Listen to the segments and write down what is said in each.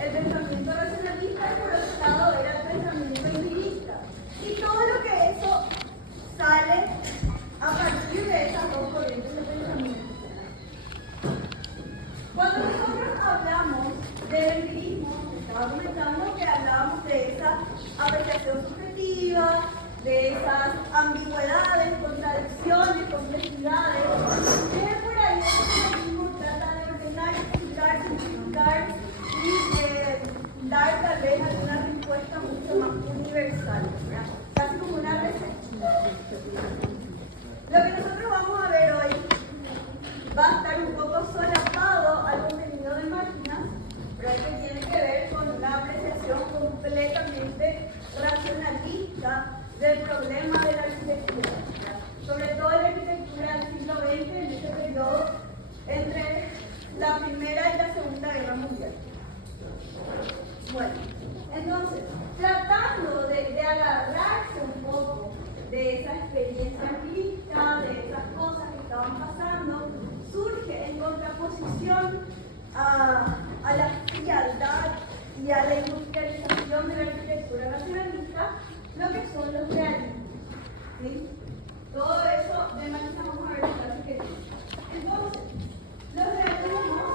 el pensamiento racionalista y por otro lado era el pensamiento empirista. Y todo lo que eso sale a partir de esas dos corrientes de pensamiento. Cuando nosotros hablamos del empirismo, estaba comentando que hablábamos de esa apreciación subjetiva, de esas ambigüedades, contradicciones, complejidades, que por ahí el empirismo trata de ordenar, explicar, simplificar y dar tal vez alguna respuesta mucho más universal, ¿verdad? Casi como una receta. Lo que nosotros vamos a ver hoy va a estar un poco solapado al contenido de máquinas, pero que tiene que ver con una apreciación completamente racionalista del problema de la arquitectura, sobre todo en la arquitectura del siglo XX, en este periodo entre la Primera y la Segunda Guerra Mundial. Bueno, entonces, tratando de agarrarse un poco de esa experiencia empírica, de esas cosas que estaban pasando, surge en contraposición a la frialdad y a la industrialización de la arquitectura racionalista, lo que son los realismos. ¿Sí? Todo eso de máquina vamos a ver en clase que tiene. Entonces, los realismos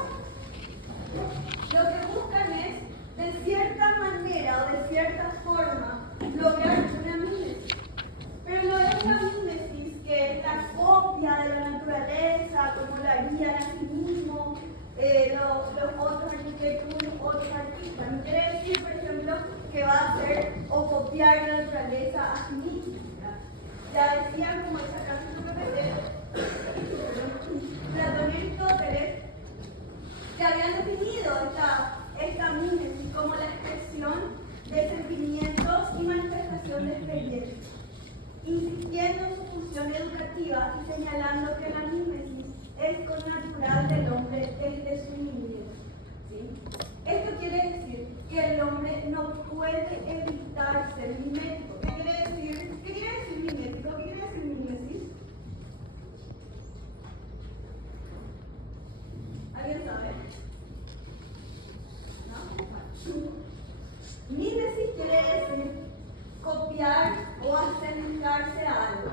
lo que buscan es, de cierta manera o de cierta forma, lograr una mímesis. Pero no es una mímesis que es la copia de la naturaleza, como la harían a sí mismos los otros arquitectos, otros artistas. No quiere decir, por ejemplo, que va a hacer o copiar la naturaleza a sí mismo. Ya decían, como esa frase Platón y Aristóteles, que habían definido esta mímesis como la expresión de sentimientos y manifestación de experiencias, insistiendo en su función educativa y señalando que la mímesis es connatural del hombre desde su niñez. ¿Sí? Esto quiere decir que el hombre no puede evitar ser mimético. ¿Qué quiere decir? ¿Qué quiere decir mimético? ¿Qué quiere decir mímesis? ¿Alguien sabe? ¿No? Mímesis quiere decir copiar o asemejarse a algo.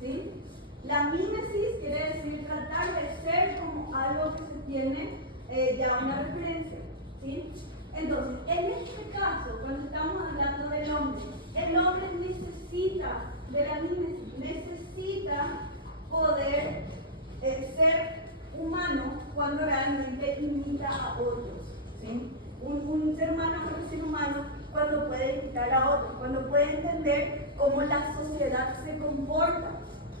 ¿Sí? La mímesis quiere decir tratar de ser como algo que se tiene ya una referencia. ¿Sí? Entonces, en este caso, cuando estamos hablando del hombre, el hombre necesita de la mímesis, necesita poder ser humano cuando realmente imita a otros. ¿Sí? Un ser humano es un ser humano cuando puede imitar a otros, cuando puede entender cómo la sociedad se comporta.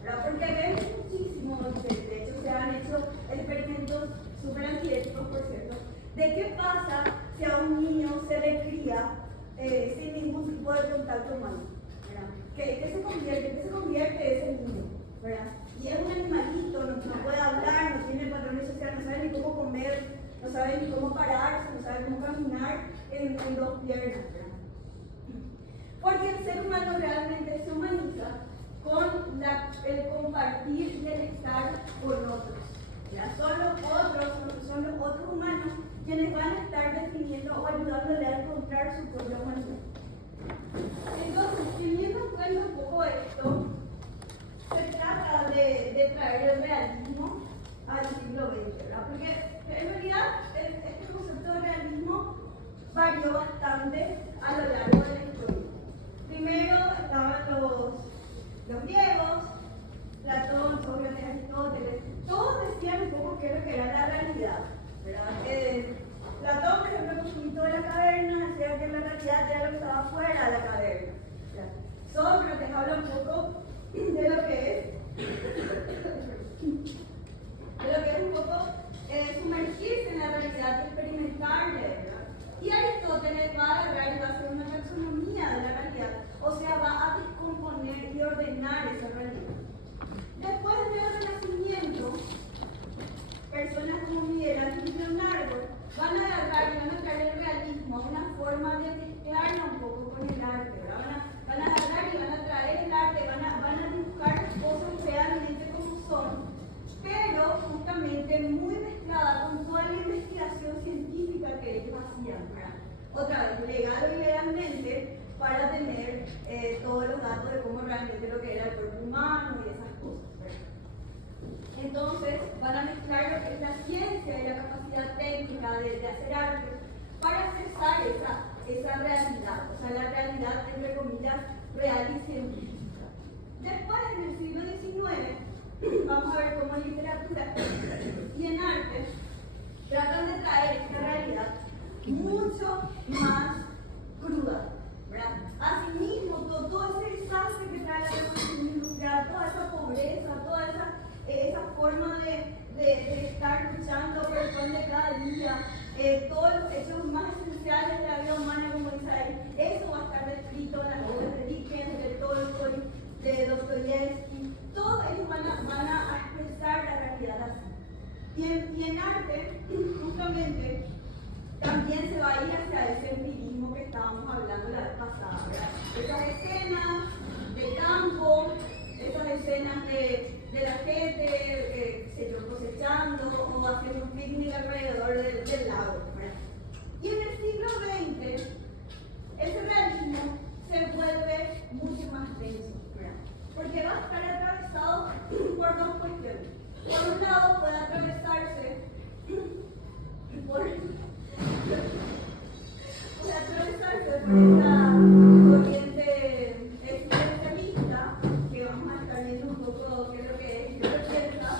¿Verdad? Porque vemos muchísimo, de hecho se han hecho experimentos súper antiéticos, por cierto, de qué pasa si a un niño se le cría sin ningún tipo de contacto humano. ¿Qué se convierte ese niño? ¿Verdad? Y es un animalito, no puede hablar, no tiene patrones sociales, no sabe ni cómo comer, no sabe ni cómo pararse, no sabe cómo caminar en dos piernas. ¿Verdad? Porque el ser humano realmente se humaniza con el compartir y el estar con otros. ¿Ya? Son los otros humanos quienes van a estar definiendo o ayudándole a encontrar su propia humanidad. Entonces, teniendo en cuenta un poco esto, se trata de traer el realismo al siglo XX, ¿verdad? Porque en realidad este concepto de realismo varió bastante a lo largo de la historia. Primero estaban los griegos, Platón, Sócrates, Aristóteles, todos decían un poco qué es lo que era la realidad, ¿verdad? Platón, por ejemplo, con su mito de la caverna, decía que la realidad era lo que estaba fuera de la caverna. Sócrates habla un poco de lo que es un poco sumergirse en la realidad, experimentarla, ¿verdad? Y Aristóteles va a agarrar y va a hacer una taxonomía de la realidad, o sea, va a descomponer y ordenar esa realidad. Después del Renacimiento, personas como Miguel Ángel y Leonardo van a agarrar y van a traer el realismo a una forma de mezclarlo un poco con el arte, ¿verdad? Van a agarrar y van a traer el arte, van a dibujar las cosas realmente como son, pero justamente muy mezclada con toda la investigación científica que ellos hacían, ¿verdad? otra vez, legal o ilegalmente, para tener todos los datos de cómo realmente lo que era el cuerpo humano y esas cosas, ¿verdad? Entonces, van a mezclar lo que es la ciencia y la capacidad técnica de hacer arte para expresar esa realidad, o sea, la realidad, entre comillas, real y científica. Después, en el siglo XIX, vamos a ver cómo en literatura y en arte tratan de traer esta realidad mucho más cruda, ¿verdad? Asimismo, todo ese desastre que trae la revolución industrial, toda esa pobreza, toda esa forma de estar luchando por el pan de cada día, todos los hechos más esenciales de la vida humana, como dice ahí, eso va a estar descrito en las obras de Dickens, de Tolstoy, de Dostoyevsky. Todos ellos van a expresar la realidad así. Y en arte, justamente, también se va a ir hacia ese empirismo que estábamos hablando la vez pasada, ¿verdad? Esas escenas de campo, esas escenas de la gente, qué sé yo, cosechando o haciendo un picnic alrededor del lago, ¿verdad? Y en el siglo XX, ese realismo se vuelve mucho más denso, ¿verdad? Porque va a estar atravesado por dos cuestiones. Por un lado, puede atravesarse por esta corriente existencialista, que vamos a estar viendo un poco qué es lo que es y qué representa,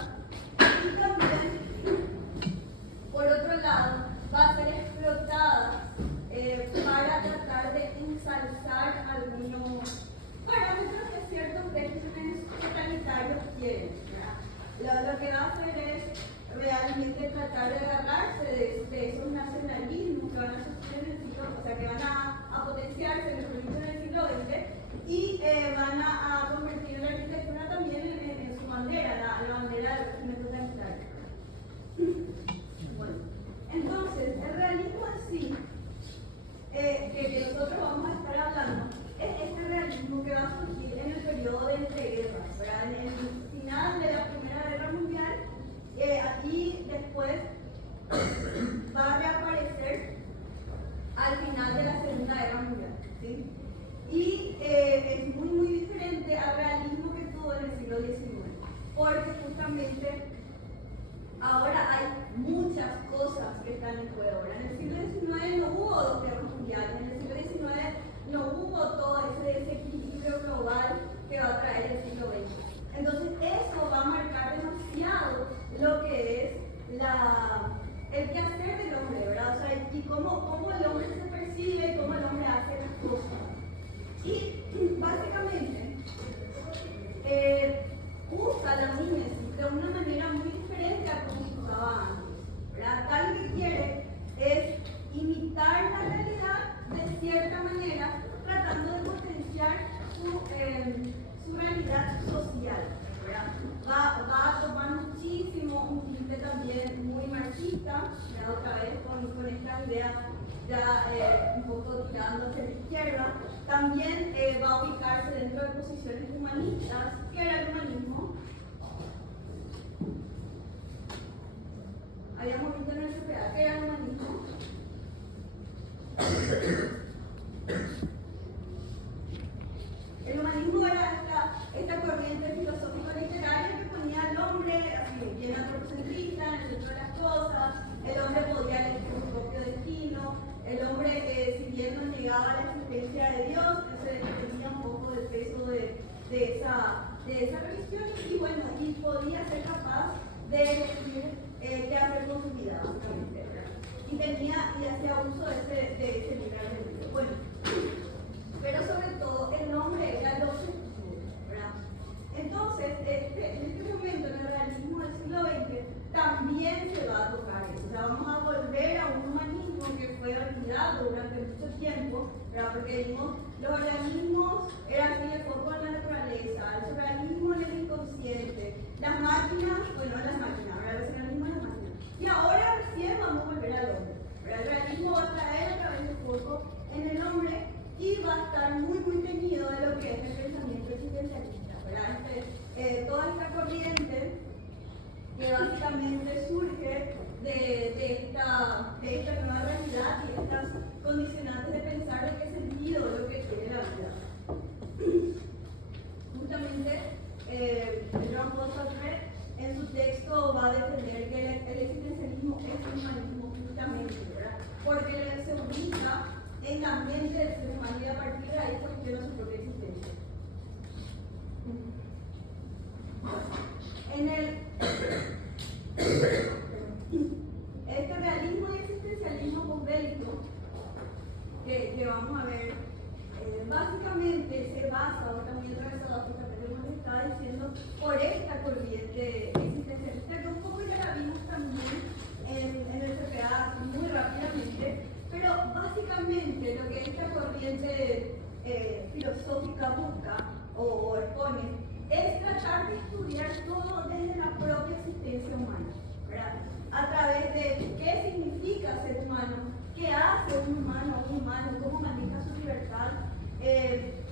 y también, por otro lado, va a ser explotada para tratar de ensalzar algunos parámetros que ciertos regímenes totalitarios quieren, ¿verdad? Lo que va a hacer es realmente tratar de agarrarse de esos nacionalismos que van a surgir en el siglo, o sea, que van a potenciarse en el comienzo del siglo XX y van a convertir la arquitectura también en su bandera, la bandera del régimen totalitario. Bueno, entonces, el realismo en sí, que nosotros vamos a estar hablando, es este realismo que va a surgir en el periodo de entreguerras, ¿verdad? En el final de la Primera Guerra Mundial. Aquí después va a reaparecer al final de la Segunda Guerra Mundial, ¿sí? Y es muy diferente al realismo que tuvo en el siglo XIX, porque justamente ahora hay muchas cosas que están en juego. En el siglo XIX no hubo dos guerras mundiales, en el siglo XIX no hubo todo ese desequilibrio global que va a traer el siglo XX. Entonces eso va a marcar demasiado lo que es el quehacer del hombre, ¿verdad? O sea, y cómo el hombre se percibe y cómo el hombre hace las cosas. Y básicamente usa la mímesis de una manera muy diferente a como se usaba antes, ¿verdad? Acá lo que quiere es imitar la realidad de cierta manera, tratando de potenciar su realidad social, ¿verdad? Va a tomar muchísimo un tinte también muy marxista, ¿verdad? Otra vez con estas ideas ya un poco tirando hacia la izquierda. También va a ubicarse dentro de posiciones humanistas. ¿Qué era el humanismo? Habíamos visto en el CPA, ¿qué era el humanismo? El humanismo era esta corriente filosófico-literaria que ponía al hombre así, bien antropocentrista, en el centro de las cosas. El hombre podía elegir su propio destino. El hombre, si bien no llegaba a la existencia de Dios, se tenía un poco del peso de esa religión y bueno, y podía ser capaz de elegir qué hacer con su vida, básicamente, ¿verdad? Y hacía uso de ese libre albedrío. Bueno, pero sobre todo el hombre era lo subjetivo, ¿verdad? Entonces, en este momento, en el realismo del siglo XX, también se va a tocar eso. O sea, vamos a volver a un humanismo que fue olvidado durante mucho tiempo, ¿verdad? Porque vimos, los organismos eran así de foco en la naturaleza, el surrealismo en el inconsciente, las máquinas, bueno, las máquinas, ¿verdad? El surrealismo en las máquinas. Y ahora recién vamos a volver al hombre, ¿verdad? El realismo va a traer otra vez el foco en el hombre y va a estar muy teñido de lo que es el pensamiento existencialista, ¿verdad? Toda esta corriente que básicamente surge de esta nueva realidad y estas condicionantes porque se ubica en la mente del ser humano y a partir de ahí cuestiona su propia existencia. En este realismo y existencialismo posbélico que vamos a ver, básicamente se basa, o también atravesado por lo que les estaba diciendo, por esta corriente existencialista, que un poco ya la vimos también en el CPA muy rápidamente, pero básicamente lo que esta corriente filosófica busca o expone es tratar de estudiar todo desde la propia existencia humana, ¿verdad? A través de qué significa ser humano, qué hace un humano, cómo maneja su libertad,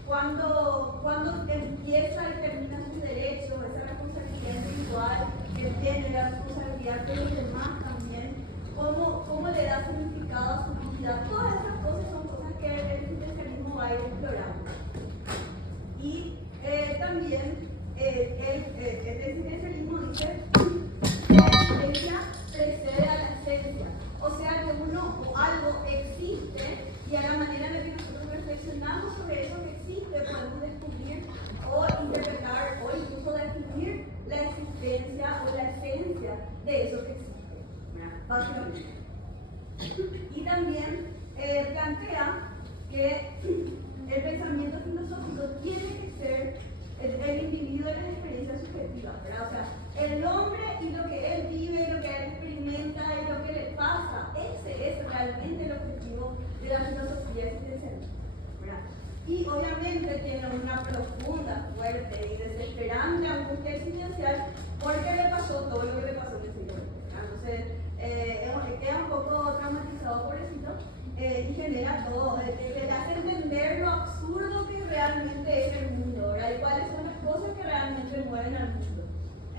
cuando empieza y termina sus derechos, esa responsabilidad individual que tiene, la responsabilidad de los demás también, cómo le da significado a su vida. Todas esas cosas son cosas que el existencialismo va a ir explorando. Y también el existencialismo dice que la existencia precede a la esencia. O sea que algo existe y a la manera en la que nosotros reflexionamos sobre eso que existe podemos descubrir o interpretar o incluso definir la existencia o la esencia de eso que existe, básicamente. Y también plantea que el pensamiento filosófico tiene que ser el individuo de las experiencias subjetivas, ¿verdad? O sea, el hombre y lo que él vive, lo que él experimenta y lo que le pasa, ese es realmente el objetivo de la filosofía existencialista, ¿verdad? Y obviamente tiene una profunda, fuerte y desesperante angustia existencial porque le pasó todo lo que le pasó en el siglo XX. Entonces, queda un poco traumatizado, pobrecito, y genera todo, le hace entender lo absurdo que realmente es el mundo, ¿verdad? Y cuáles son las cosas que realmente mueven al mundo.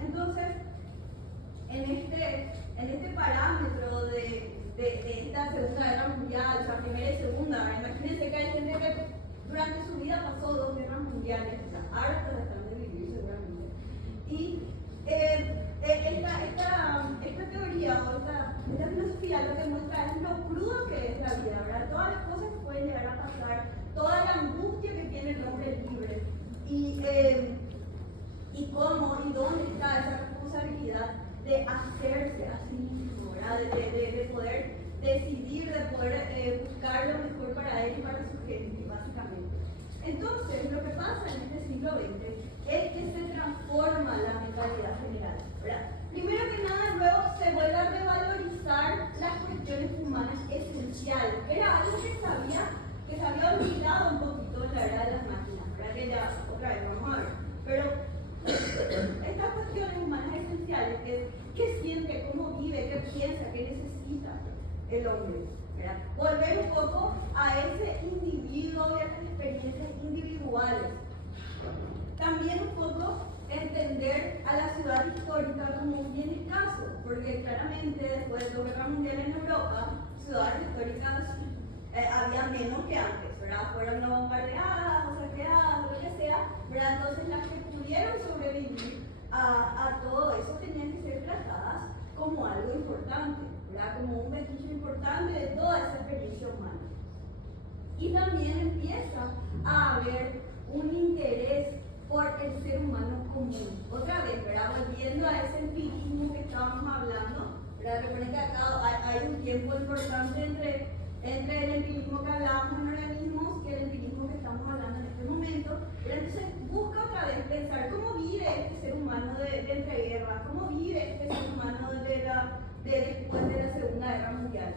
Entonces, en este parámetro de esta Segunda Guerra Mundial, o sea, Primera y Segunda, imagínense que hay gente que durante su vida pasó 2 guerras mundiales, o sea, hartos están de vivir seguramente. Y esta teoría o esta filosofía lo que muestra es lo crudo que es la vida, ¿verdad? Todas las cosas que pueden llegar a pasar, toda la angustia que tiene el hombre libre y cómo y dónde está esa responsabilidad de hacerse a sí mismo, ¿verdad? De poder decidir, de poder buscar lo mejor para él y para su gente, básicamente. Entonces, lo que pasa en este siglo XX es que se transforma la mentalidad general, ¿verdad? Primero que nada, luego se vuelve a revalorizar las cuestiones humanas esenciales, que era algo que se había olvidado un poquito en la era de las máquinas, ¿verdad? Que ya otra vez vamos a ver. Pero estas cuestiones humanas esenciales, ¿qué siente, cómo vive, qué piensa, qué necesita el hombre, ¿verdad? Volver un poco a ese individuo y a las experiencias individuales. También un poco entender a la ciudad histórica como un bien escaso, porque claramente después de la Guerra Mundial en Europa, ciudades históricas había menos que antes, ¿verdad? Fueron bombardeadas o saqueadas, lo que sea, ¿verdad? Entonces las que pudieron sobrevivir a todo eso tenían que ser tratadas como algo importante, ¿verdad? Como un vestigio importante de toda esa experiencia humana. Y también empieza a haber un interés por el ser humano común. Otra vez, ¿verdad? Volviendo a ese empirismo que estábamos hablando, ¿verdad? Recuerden que acá hay un tiempo importante entre el empirismo que hablábamos en organismos y el empirismo que estamos hablando en este momento. Pero entonces busca otra vez pensar cómo vive este ser humano de entreguerras, cómo vive este ser humano después de la Segunda Guerra Mundial.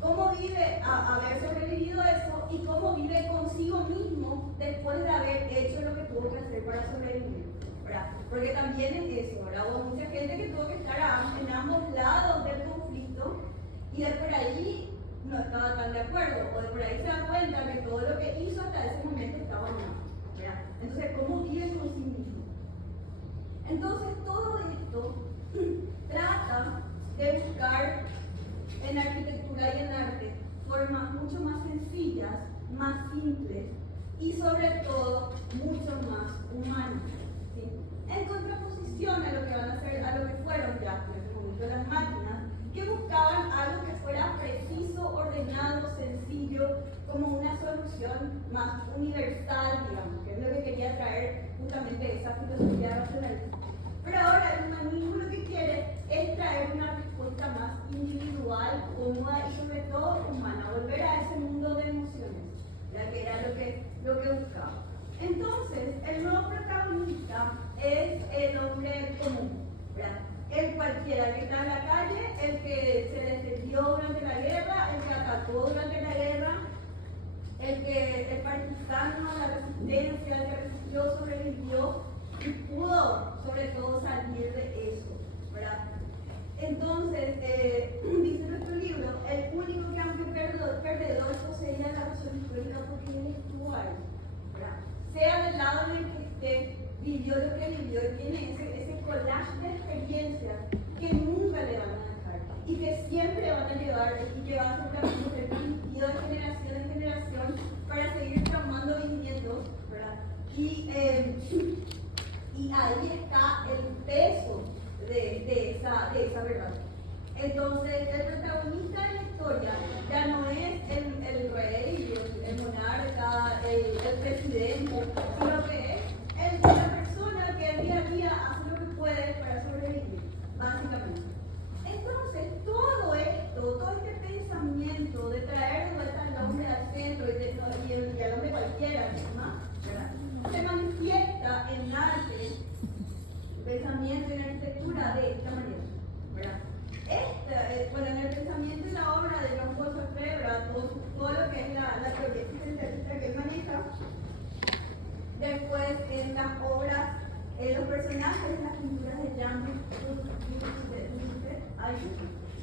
Cómo vive haber sobrevivido eso y cómo vive consigo mismo después de haber hecho lo que tuvo que hacer para sobrevivir, ¿verdad? Porque también es eso, ¿verdad? Hubo mucha gente que tuvo que estar en ambos lados del conflicto y de por ahí no estaba tan de acuerdo, o de por ahí se da cuenta que todo lo que hizo hasta ese momento estaba mal, ¿verdad? Entonces, ¿cómo vive con sí mismo? Entonces, todo esto trata de buscar en la arquitectura y en el arte formas mucho más sencillas, más simples y sobre todo mucho más humanas, ¿sí? En contraposición a lo que van a ser, a lo que fueron ya en ese momento las máquinas, que buscaban algo que fuera preciso, ordenado, sencillo, como una solución más universal, digamos, que es lo que quería traer justamente esa filosofía racionalista. Pero ahora el humanismo lo que quiere es traer una respuesta más individual, cómoda y sobre todo humana, volver a ese mundo de emociones, ¿verdad? Que era lo que buscaba. Entonces, el nuevo protagonista es el hombre común, ¿verdad? El cualquiera, el que está en la calle, el que se defendió durante la guerra, el que atacó durante la guerra, el partisano, la resistencia, el que resistió, sobrevivió y pudo sobre todo salir de eso, ¿verdad? Entonces, dice nuestro libro, el único que aunque perdedor poseía la razón histórica porque él estuvo ahí, ¿verdad? Sea del lado en el que esté, vivió lo que vivió y tiene ese collage de experiencias que nunca le van a dejar y que siempre van a llevar y llevar seguramente ser transmitido de generación en generación para seguir tramando viviendos, ¿verdad? Y ahí está el peso de esa verdad. Entonces, el protagonista de la historia ya no es el rey, el monarca, el presidente, sino que es la persona que día a día hace lo que puede para sobrevivir, básicamente. Entonces, todo este pensamiento de traer de vuelta al hombre al centro y al hombre cualquiera, ¿verdad? Se manifiesta en arte, pensamiento y en arquitectura de esta manera, ¿verdad? En el pensamiento y la obra de Jean-Paul Sartre, ¿verdad? Todo lo que es la teoría existencialista que él maneja. Después, en las obras, los personajes en las pinturas de Jean-Paul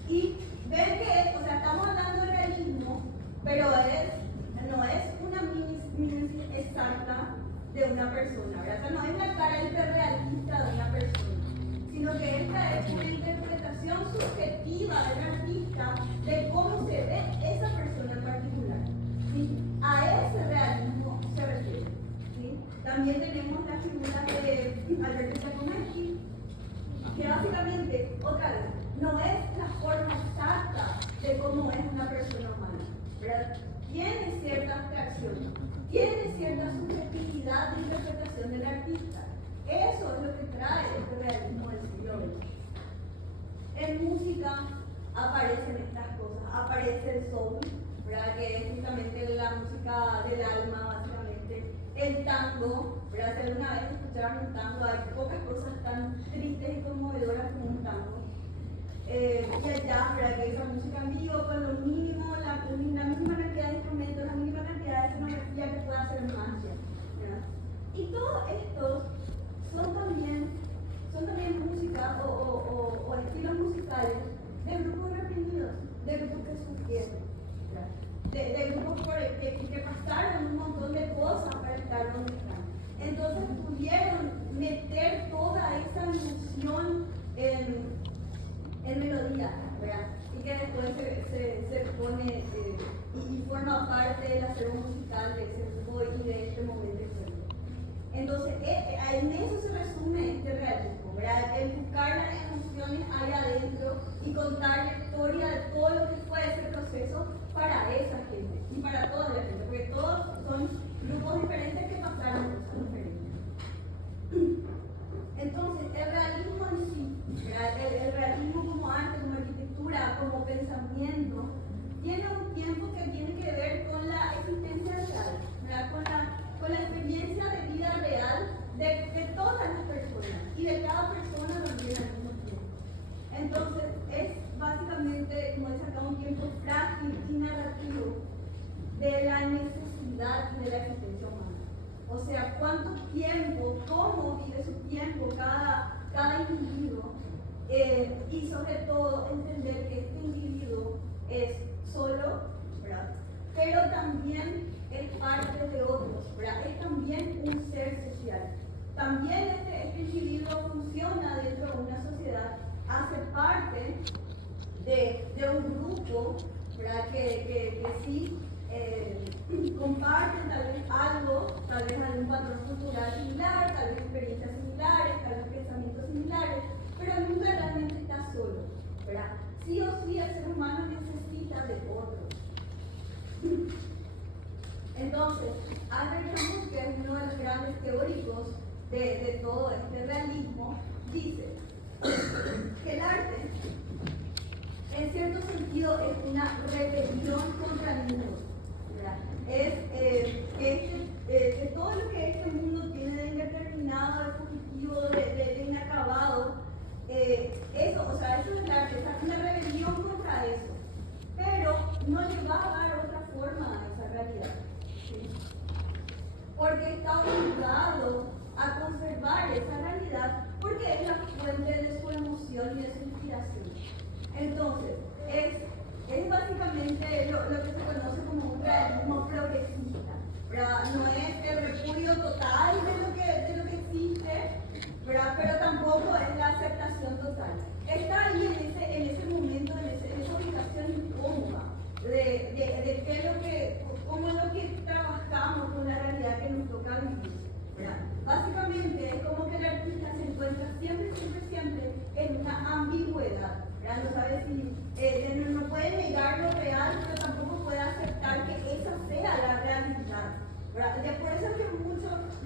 y ven que, o sea, estamos hablando de realismo, pero no es una mímesis exacta de una persona, ¿verdad? O sea, no es la cara hiperrealista de una persona, sino que esta es una interpretación subjetiva del artista de cómo se ve esa persona en particular, ¿sí? A ese realismo se refiere, ¿sí? También tenemos la figura de Alberto Giacometti, que básicamente, otra vez, no es la forma exacta de cómo es una persona humana, ¿verdad? Tiene cierta abstracción, tiene cierta subjetividad de interpretación del artista. Eso es lo que trae este realismo del siglo XX. En música aparecen estas cosas, aparece el soul, ¿verdad? Que es justamente la música del alma, básicamente. El tango, ¿verdad? Si alguna vez escucharon un tango, hay pocas cosas tan tristes y conmovedoras como un tango. Y allá, ¿verdad? Que esa música en vivo con lo mínimo, la mínima cantidad de instrumentos, la mínima cantidad de escenografía que pueda hacer magia, ¿verdad? Y todos estos son también música o estilos musicales de grupos reprimidos, de grupos que sufrieron, de grupos que pasaron un montón de cosas para estar donde están. Entonces pudieron meter toda esa emoción en melodía, ¿verdad? Y que después se pone y forma parte del acervo musical de ese grupo y de este momento histórico. Entonces, en eso se resume este realismo, ¿verdad? El buscar las emociones ahí adentro y contar la historia de todo lo que fue ese proceso para esa gente y para toda la gente, porque todos son grupos diferentes que pasaron cosas diferentes. Entonces, el realismo en sí, ¿verdad? El realismo como arte, como arquitectura, como pensamiento, tiene un tiempo que tiene que ver con la existencia real, ¿verdad? Con la experiencia de vida real de todas las personas y de cada persona también al mismo tiempo. Entonces, es básicamente, como dice acá, un tiempo frágil y narrativo de la necesidad de la existencia humana. O sea, cuánto tiempo, cómo vive su tiempo cada individuo, y sobre todo entender que este individuo es solo, ¿verdad? Pero también es parte de otros, ¿verdad? Es también un ser social. También este individuo funciona dentro de una sociedad, hace parte de un grupo, ¿verdad? Que sí comparten tal vez algo, tal vez algún patrón cultural similar, tal vez experiencias similares, tal vez pensamientos similares, pero nunca realmente está solo, ¿verdad? sí o sí el ser humano necesita de otro. Entonces, Albert Camus, que es uno de los grandes teóricos de todo este realismo, dice que el arte, en cierto sentido, es una rebelión contra el mundo. Es que todo lo que este mundo tiene de indeterminado, de fugitivo, de inacabado, eso es el arte, es una rebelión contra eso. Pero no le va a dar otra forma a esa realidad. ¿Sí? Porque está obligado a conservar esa realidad porque es la fuente de su emoción y de su inspiración. Entonces, es básicamente lo que se conoce como un realismo progresista, ¿verdad? No es el repudio total de lo que existe, ¿verdad? Pero tampoco es la aceptación total. Está ahí en ese momento, en esa ubicación incómoda de cómo es lo que trabajamos con la realidad que nos toca vivir, ¿verdad? Básicamente es como que el artista se encuentra siempre en una ambigüedad, ¿verdad? No sabe si no puede negar lo real, pero tampoco puede aceptar que esa sea la realidad, ¿verdad? Por eso es que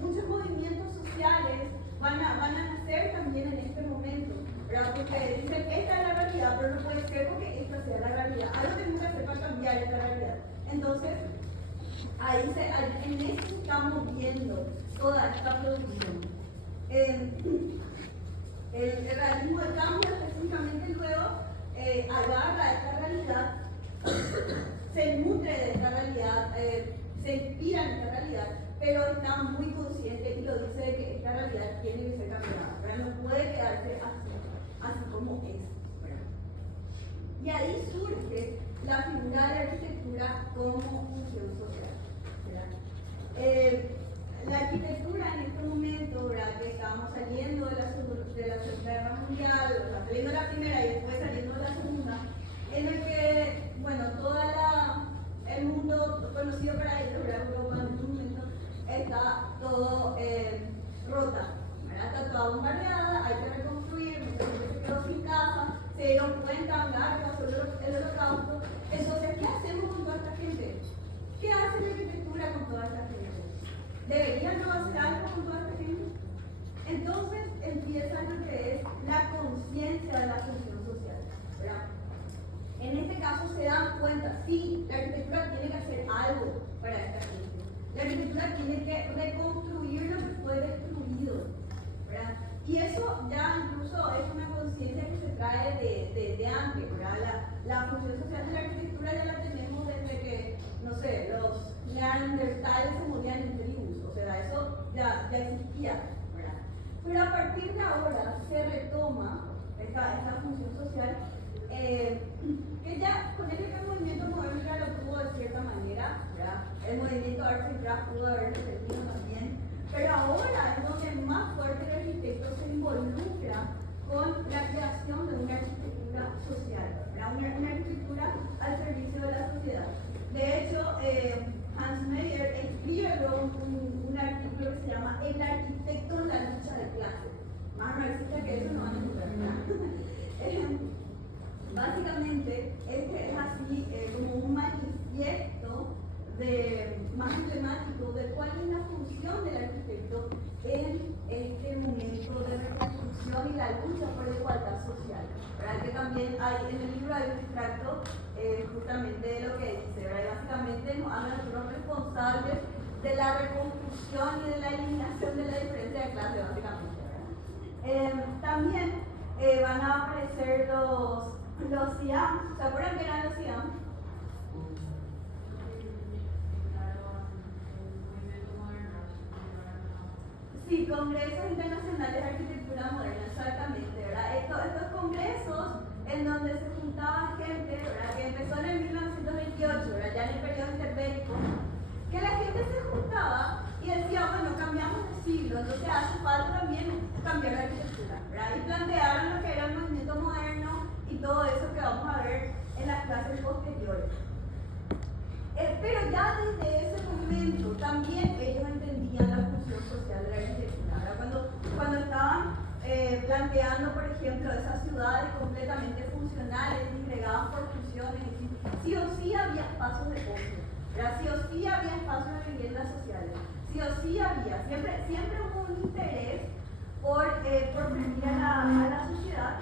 muchos movimientos sociales van a nacer también en este momento, ¿verdad? Porque dicen, esta es la realidad, pero no puede ser porque esta sea la realidad. Algo que nunca sepa cambiar esta realidad. Entonces, en eso se está moviendo toda esta producción. El realismo de cambio específicamente luego agarra esta realidad, se nutre de esta realidad, se inspira en esta realidad, pero está muy consciente y lo dice de que esta realidad tiene que ser cambiada, ¿verdad? No puede quedarse así como es, ¿verdad? Y ahí surge la figura de la arquitectura como función social, ¿verdad? La arquitectura en este momento, ¿verdad? Que estábamos saliendo de la Segunda Guerra Mundial, o sea, saliendo de la primera y después saliendo de la segunda, en el que, bueno, el mundo conocido para ellos, ¿verdad? Europa en este momento está todo rota, ¿verdad? Está toda bombardeada, hay que reconstruir, mucha gente se quedó sin casa, se dieron cuenta, ¿verdad? Que pasó el holocausto. Entonces, ¿qué hacemos con toda esta gente? ¿Qué hace la arquitectura con toda esta gente? ¿Deberían no hacer algo con toda esta gente? Entonces empieza lo que es la conciencia de la función social, ¿verdad? En este caso se dan cuenta, sí, la arquitectura tiene que hacer algo para esta gente. La arquitectura tiene que reconstruir lo que fue destruido, ¿verdad? Y eso ya incluso es una conciencia que se trae de antes, ¿verdad? La función social de la arquitectura ya la tenemos desde que, no sé, los neandertales se movían en tribus, o sea, eso ya existía, ¿verdad? Pero a partir de ahora se retoma esta función social, que ya con el movimiento moderno ya lo tuvo de cierta manera, ¿verdad? El movimiento Arts and Crafts pudo haberlo tenido también, pero ahora es donde más fuerte el arquitecto se involucra con la creación de una arquitectura social, ¿verdad? Una arquitectura al servicio de la sociedad. De hecho, Hans Meyer escribe un artículo que se llama El arquitecto en la lucha de clases. Más marxista que eso no van a encontrar. Básicamente, este es así como un manifiesto más emblemático de cuál es la función del arquitecto en este momento de reconstrucción y la lucha por la igualdad social, ¿verdad? Que también hay en el libro hay un extracto justamente de lo que dice, ¿verdad? Y básicamente nos habla de los responsables de la reconstrucción y de la eliminación de la diferencia de clase, básicamente, ¿verdad? También van a aparecer los CIAM. ¿Se acuerdan que eran los CIAM? Sí, congresos internacionales de arquitectura moderna, exactamente, ¿verdad? Estos congresos en donde se juntaba gente, ¿verdad? Que empezó en el 1928, ¿verdad? Ya en el periodo interbélico, que la gente se juntaba y decía, bueno, cambiamos de siglo, entonces hace falta también cambiar la arquitectura, ¿verdad? Y plantearon lo que era el movimiento moderno y todo eso que vamos a ver en las clases posteriores. Pero ya desde ese momento también ellos entendían la función social de la arquitectura, ¿verdad? Cuando estaban planteando, por ejemplo, esas ciudades completamente funcionales, disgregadas por funciones, sí o sí había espacios de ocio, sí o sí había espacios de viviendas sociales, sí o sí había, siempre hubo un interés por venir a la sociedad,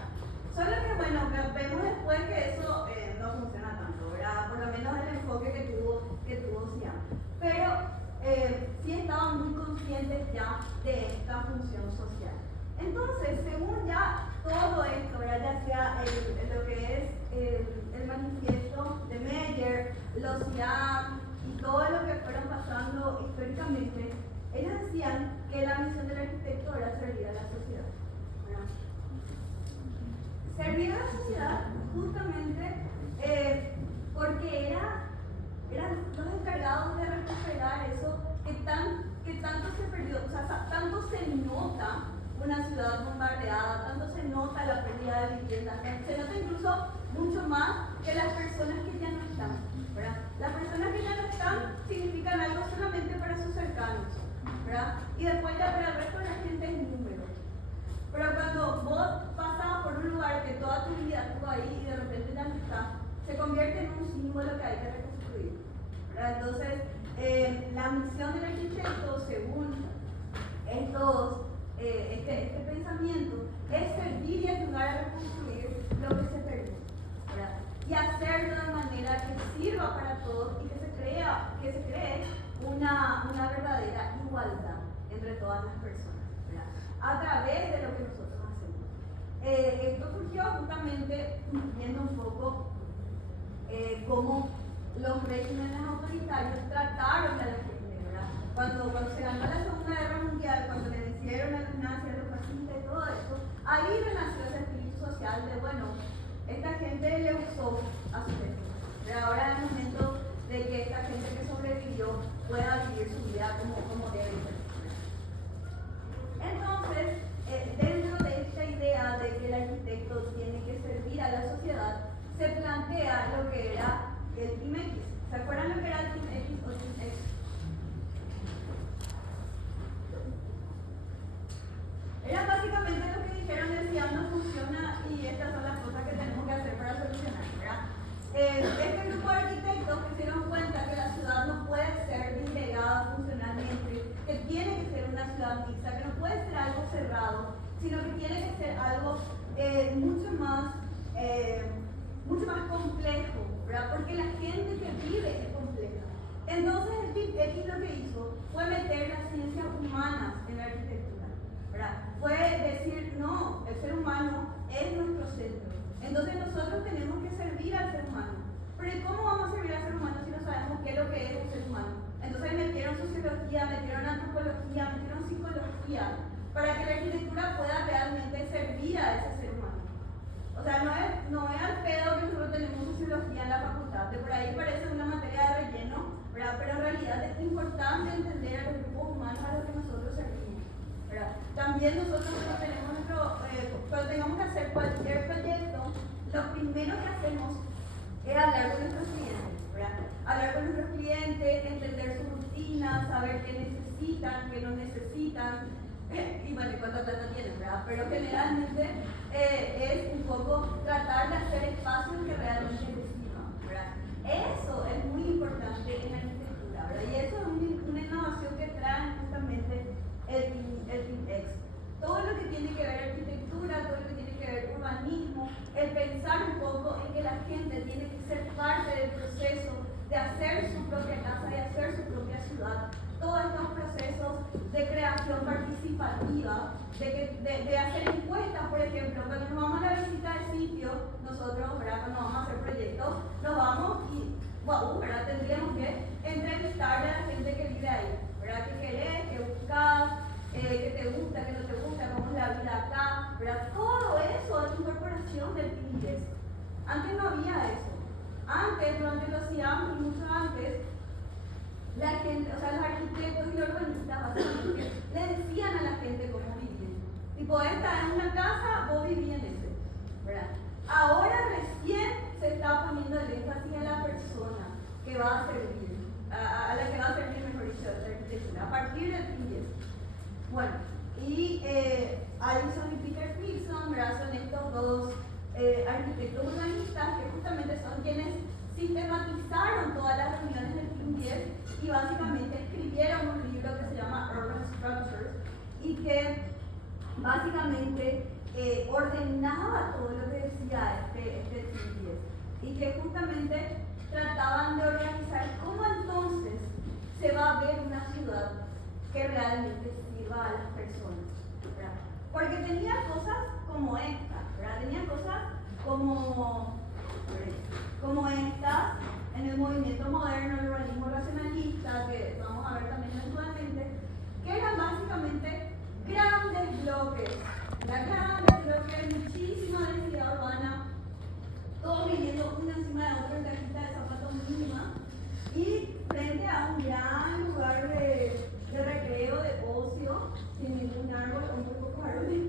solo que bueno, vemos después que eso no funciona tanto, ¿verdad? Por lo menos el enfoque que tuvo Siam. Pero sí estaban muy conscientes ya de esta función social. Entonces, según ya todo esto, ¿verdad? Ya sea lo que es el manifiesto de Meyer, los Siam y todo lo que fueron pasando históricamente, ellos decían que la misión del arquitecto era servir a la sociedad, ¿verdad? Servir a la sociedad justamente porque eran los encargados de recuperar eso que tanto se perdió, o sea, tanto se nota una ciudad bombardeada, tanto se nota la pérdida de viviendas, se nota incluso mucho más que las personas que ya no están, ¿verdad? Las personas que ya no están significan algo solamente para sus cercanos, ¿verdad? Y después ya para el resto de la gente es número. Pero cuando vos pasas por un lugar que toda tu vida estuvo ahí y de repente ya no está, se convierte en un símbolo que hay que reconstruir, ¿verdad? Entonces, la misión del arquitecto, según este pensamiento, es servir y ayudar a reconstruir lo que se perdió, ¿verdad? Y hacerlo de manera que sirva para todos y que se cree una verdadera igualdad entre todas las personas, ¿verdad? A través de lo que nosotros hacemos. Esto surgió justamente viendo un poco cómo los regímenes autoritarios trataron a la gente, ¿verdad? Cuando se ganó la Segunda Guerra Mundial, cuando le vencieron a los nazis, a los fascistas y todo eso, ahí renació ese espíritu social de, bueno, esta gente le usó a su gente. Pero ahora es el momento de que esta gente que sobrevivió pueda vivir su vida como debe ser. Entonces, dentro de esta idea de que el arquitecto tiene que servir a la sociedad, se plantea lo que era el Team X. ¿Se acuerdan lo que era el Team X o Team X? Era básicamente lo que dijeron, decían no funciona y estas son las cosas que tenemos que hacer para solucionar, ¿verdad? Este grupo de arquitectos que se dieron cuenta que la ciudad no puede ser disgregada funcionalmente, que tiene que ser una ciudad mixta, que no puede ser algo cerrado, sino que tiene que ser algo mucho más complejo, ¿verdad? Porque la gente que vive es compleja. Entonces el Team X lo que hizo fue meter las ciencias humanas en la arquitectura, ¿verdad? Fue decir, no, el ser humano es nuestro centro. Entonces nosotros tenemos que servir al ser humano. Pero ¿y cómo vamos a servir al ser humano si no sabemos qué es lo que es un ser humano? Entonces metieron sociología, metieron antropología, metieron psicología, para que la arquitectura pueda realmente servir a ese ser humano. O sea, no es al pedo que nosotros tenemos sociología en la facultad, de por ahí parece una materia de relleno, ¿verdad? Pero en realidad es importante entender a los grupos humanos a los que nosotros servimos, ¿verdad? También nosotros tenemos cuando tengamos que hacer cualquier proyecto, lo primero que hacemos es hablar con nuestros clientes, ¿verdad? Hablar con nuestros clientes, entender su rutina, saber qué necesitan, qué no necesitan, y bueno, cuánta plata tienen, ¿verdad? Pero generalmente es un poco tratar de hacer espacios que realmente les sirvan, ¿verdad? Eso es muy importante en la arquitectura, ¿verdad? Y eso es una innovación que trae justamente el Team X. Todo lo que tiene que ver arquitectura, todo lo que tiene que ver urbanismo, el pensar un poco en que la gente tiene que ser parte del proceso de hacer su propia casa y hacer su propia ciudad. Todos estos procesos de creación participativa, de hacer encuestas, por ejemplo, cuando nos vamos a la visita de sitio, nosotros, ¿verdad? Cuando vamos a hacer proyectos, nos vamos y, ¿verdad? Tendríamos que entrevistarle a la gente que vive ahí, ¿verdad? ¿Qué querés? ¿Qué buscás? ¿Qué te gusta? ¿Qué no te gusta? ¿Cómo es la vida acá? ¿Verdad? Todo eso es incorporación del PINGES. Antes no había eso. Antes, durante los Siam y mucho antes, la gente, o sea, los arquitectos y los urbanistas básicamente le decían a la gente cómo vivir. Tipo, esta es una casa, vos vivís en ese, ¿verdad? Ahora recién se está poniendo el énfasis en la persona que va a servir, a la que va a servir, mejor dicho, la arquitectura, a partir del PINGES. Bueno, y Alison y Peter básicamente escribieron un libro que se llama Urban Structures y que básicamente ordenaba todo lo que decía este Team 10 y que justamente trataban de organizar cómo entonces se va a ver una ciudad que realmente sirva a las personas, ¿verdad? Porque tenía cosas como esta, ¿verdad? Tenía cosas como estas en el movimiento moderno, el urbanismo racionalista, que vamos a ver también eventualmente, que eran básicamente grandes bloques, muchísima densidad urbana, todos viviendo uno encima de otro en cajita de zapatos mínima, y frente a un gran lugar de recreo, de ocio, sin ningún árbol o muy pocos árboles,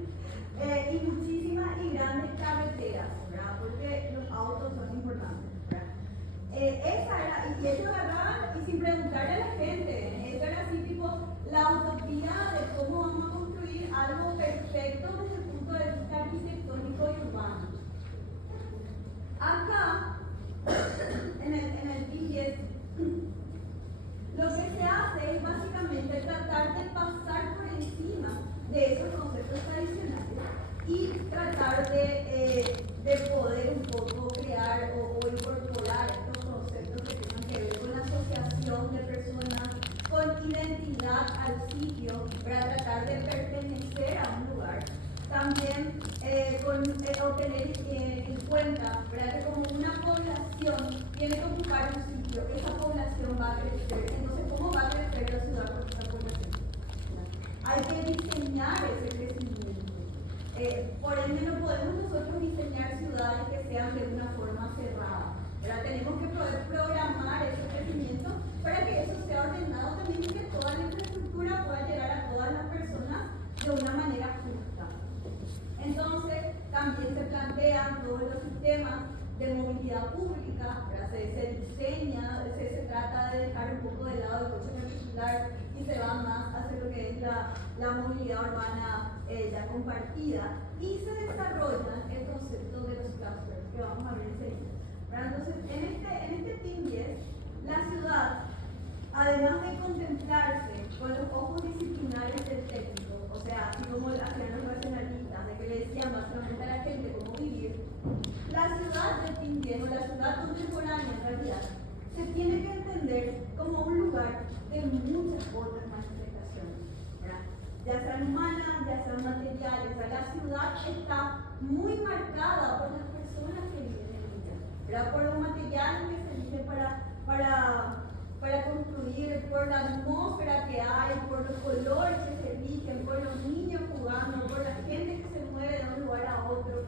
y muchísimas y grandes carreteras, ¿verdad? Porque los autos son importantes, ¿verdad? Esa era, y ellos agarraban y sin preguntarle a la gente, eso era así tipo la utopía de cómo vamos a construir algo perfecto desde el punto de vista arquitectónico y urbano. Acá, en el P10, lo que se hace es básicamente tratar de pasar por encima de esos conceptos tradicionales y tratar de poder un poco crear o incorporar estos conceptos que tengan que ver con la asociación de personas, con identidad al sitio, para tratar de pertenecer a un lugar. También con obtener en cuenta, ¿verdad?, que como una población tiene que ocupar un sitio, esa población va a crecer. Entonces, ¿cómo va a crecer la ciudad con esa población? Hay que diseñar ese crecimiento. Por ende, no podemos nosotros diseñar ciudades que sean de una forma cerrada, ¿verdad? Tenemos que poder programar ese crecimiento para que eso sea ordenado también y que toda la infraestructura pueda llegar a todas las personas de una manera justa. Entonces, también se plantean todos los sistemas de movilidad pública, se diseña, se trata de dejar un poco de lado el coche particular y se va más hacia lo que es la movilidad urbana ya compartida, y se desarrolla el concepto de los clusters, que vamos a ver enseguida. Entonces, en este Team 10, la ciudad, además de contemplarse con los ojos disciplinares del técnico, o sea, así como hacían los racionalistas, de que le decían básicamente a la gente cómo vivir, la ciudad de Team 10, o la ciudad contemporánea en realidad, se tiene que entender como un lugar de muchas otras manifestaciones, ¿verdad? Ya sean humanas, ya sean materiales. O sea, la ciudad está muy marcada por las personas que viven en ella, ¿verdad? Por los materiales que se eligen para construir, por la atmósfera que hay, por los colores que se eligen, por los niños jugando, por la gente que se mueve de un lugar a otro,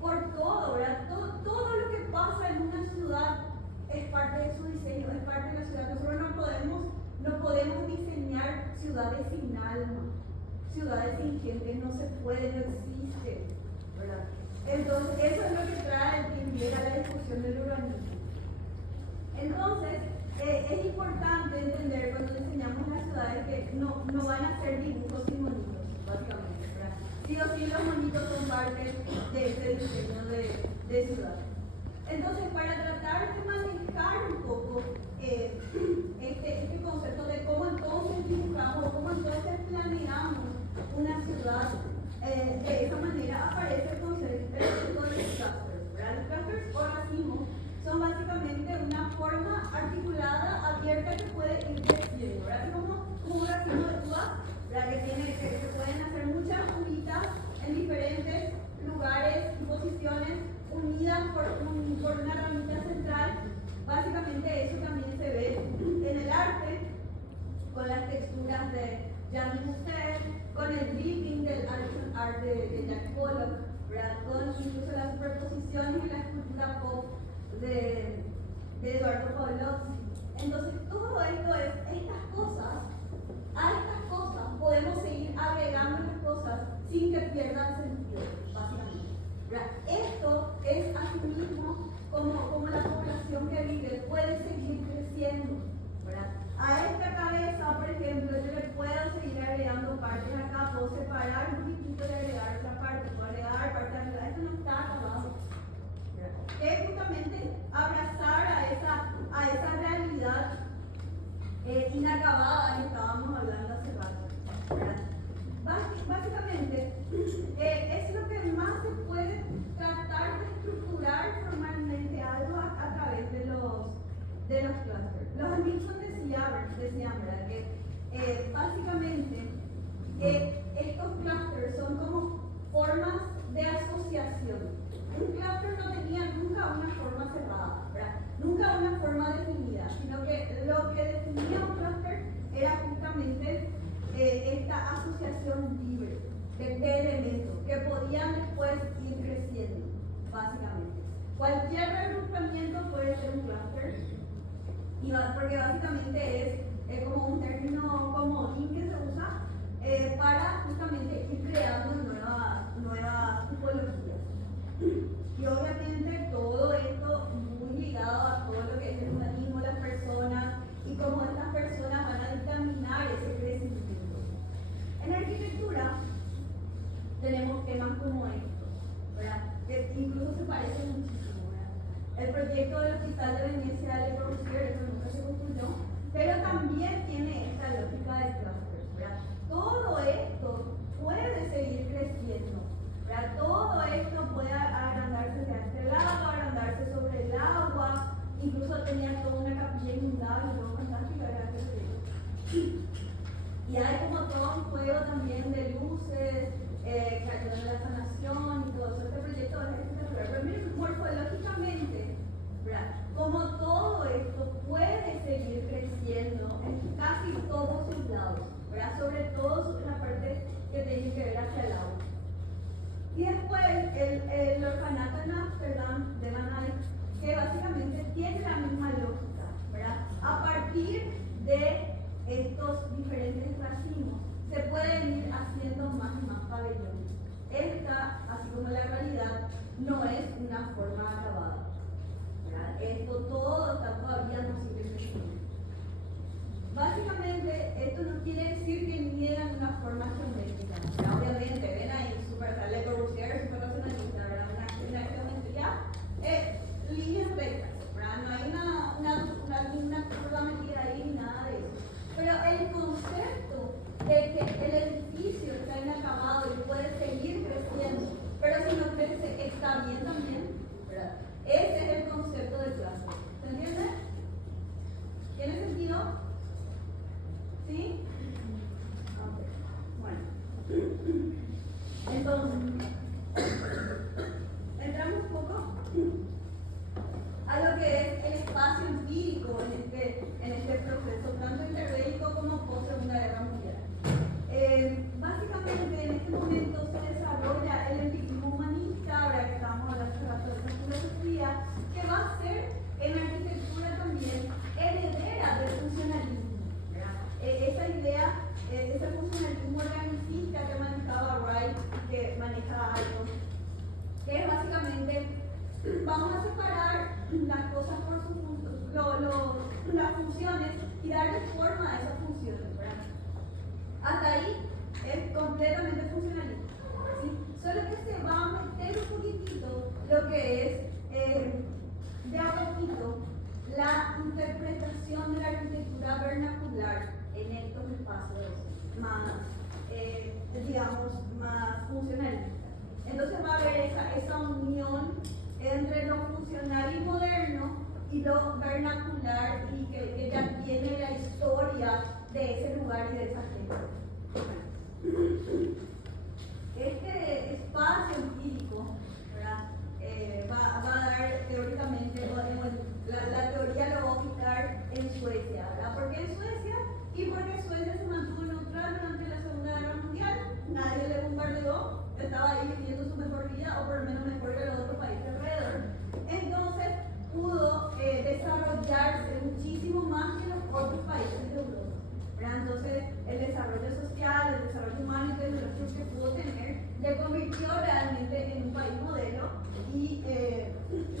por todo, ¿verdad? Todo lo que pasa en una ciudad es parte de su diseño, es parte de la ciudad. Nosotros no podemos diseñar ciudades sin alma, ciudades sin gente, no se puede, no existe, ¿verdad? Entonces, eso es lo que trae el Team 10 a la discusión del urbanismo. Entonces, es importante entender cuando diseñamos las ciudades que no van a ser dibujos sin monitos, básicamente, ¿verdad? Sí o sí los monitos son parte de ese diseño de ciudad. Entonces, para tratar de manejar un poco este concepto de cómo entonces dibujamos, cómo entonces planeamos una ciudad, de esa manera aparece el concepto de clusters, ¿verdad? Los clusters o racimos son básicamente una forma articulada, abierta, que puede ir creciendo, ¿verdad? Así como un racimo de uvas, ¿verdad? Que se pueden hacer muchas uvitas en diferentes lugares y posiciones unidas por una ramita central. Básicamente eso también se ve en el arte, con las texturas de Jan Muster, con el dripping del art de Jack Pollock, ¿verdad? Con incluso las superposiciones y la escultura pop de Eduardo Pavlovsky. Entonces, todo esto es a estas cosas podemos seguir agregando las cosas sin que pierdan sentido, básicamente, ¿verdad? Esto es asimismo como la población que vive puede seguir creciendo, ¿verdad? A esta cabeza, por ejemplo, yo le puedo seguir agregando partes acá, puedo separar un poquitito y agregar otra parte, puedo agregar parte arriba, esto no está acabado. Es justamente abrazar a esa realidad inacabadas que estábamos hablando hace rato, ¿verdad? Básicamente, es lo que más se puede tratar de estructurar formalmente algo a través de los clusters. Los Hamilton decían, ¿verdad? Que básicamente estos clusters son como formas de asociación. Un cluster no tenía nunca una forma cerrada, ¿verdad? Nunca una forma definida, sino que lo que definía un cluster era justamente esta asociación libre de elementos que podían después ir creciendo, básicamente. Cualquier reagrupamiento puede ser un cluster, porque básicamente es como un término comodín que se usa para justamente ir creando nuevas tipologías. Y obviamente todo esto muy ligado a todo lo que es el humanismo, las personas y cómo estas personas van a dictaminar ese crecimiento. En arquitectura tenemos temas como estos, ¿verdad? Que incluso se parecen muchísimo, ¿verdad? El proyecto del Hospital de Venecia de Le Corbusier, eso nunca se concluyó, pero también tiene esta lógica de clusters, ¿verdad? Todo esto puede seguir creciendo, ¿verdad? Todo esto puede agrandarse hacia este lado, agrandarse sobre el agua, incluso tenía toda una capilla inundable, todo fantástico, ¿verdad? Y hay como todo un juego también de luces que ayudan a la sanación y todo eso. Este proyecto es espectacular. Pero miren, morfológicamente, ¿verdad? Como todo esto puede seguir creciendo en casi todos sus lados, ¿verdad? Sobre todo en la parte que tiene que ver hacia el agua. Y después el orfanato en Ámsterdam de Van Eyck, que básicamente tiene la misma lógica, ¿verdad? A partir de estos diferentes racimos se pueden ir haciendo más y más pabellones. Esta, así como la realidad, no es una forma acabada, ¿verdad? Esto todo está todavía posible crecimiento. Básicamente, esto no quiere decir que niegan una forma geométrica, ¿verdad? Obviamente, ven ahí, Le Corbusier, super racionalista, ¿verdad? Una geometría, líneas rectas, ¿verdad? No hay una curva metida ahí ni nada de eso. Pero el concepto de que el edificio está inacabado y puede seguir creciendo, pero si no crece, está bien también, ¿verdad? Ese es el concepto de clase. ¿Se entiende? ¿Tiene sentido? ¿Sí? Okay. Bueno. Entonces, entramos un poco a lo que es el espacio empírico en este proceso, tanto interbélico como post Segunda Guerra Mundial. Básicamente, en este momento se desarrolla el empirismo humanista, ahora que estamos hablando hace rato de esta filosofía, que va a ser en la arquitectura también heredera del funcionalismo, ¿verdad? Esa idea, ese funcionalismo organicista que manejaba Wright y que maneja Iron, que es básicamente, vamos a separar las cosas por las funciones y darle forma a esas funciones, ¿verdad? Hasta ahí es completamente funcionalista, ¿sí? Solo que se va a meter un poquitito lo que es de a poquito la interpretación de la arquitectura vernacular en estos espacios más, digamos, más funcionalistas. Entonces va a haber esa unión entre lo funcional y moderno y lo vernacular y que ya tiene la historia de ese lugar y de esa gente. Este espacio empírico, ¿verdad? Va a dar teóricamente, la teoría lo va a ubicar en Suecia, ¿verdad? ¿Por qué en Suecia? Y porque Suecia se mantuvo neutral durante la Segunda Guerra Mundial, nadie le bombardeó, estaba ahí viviendo su mejor vida, o por lo menos mejor que los otros países alrededor. Entonces pudo desarrollarse muchísimo más que los otros países de Europa, ¿verdad? Entonces el desarrollo social, el desarrollo humano y tecnológico que pudo tener le convirtió realmente en un país modelo y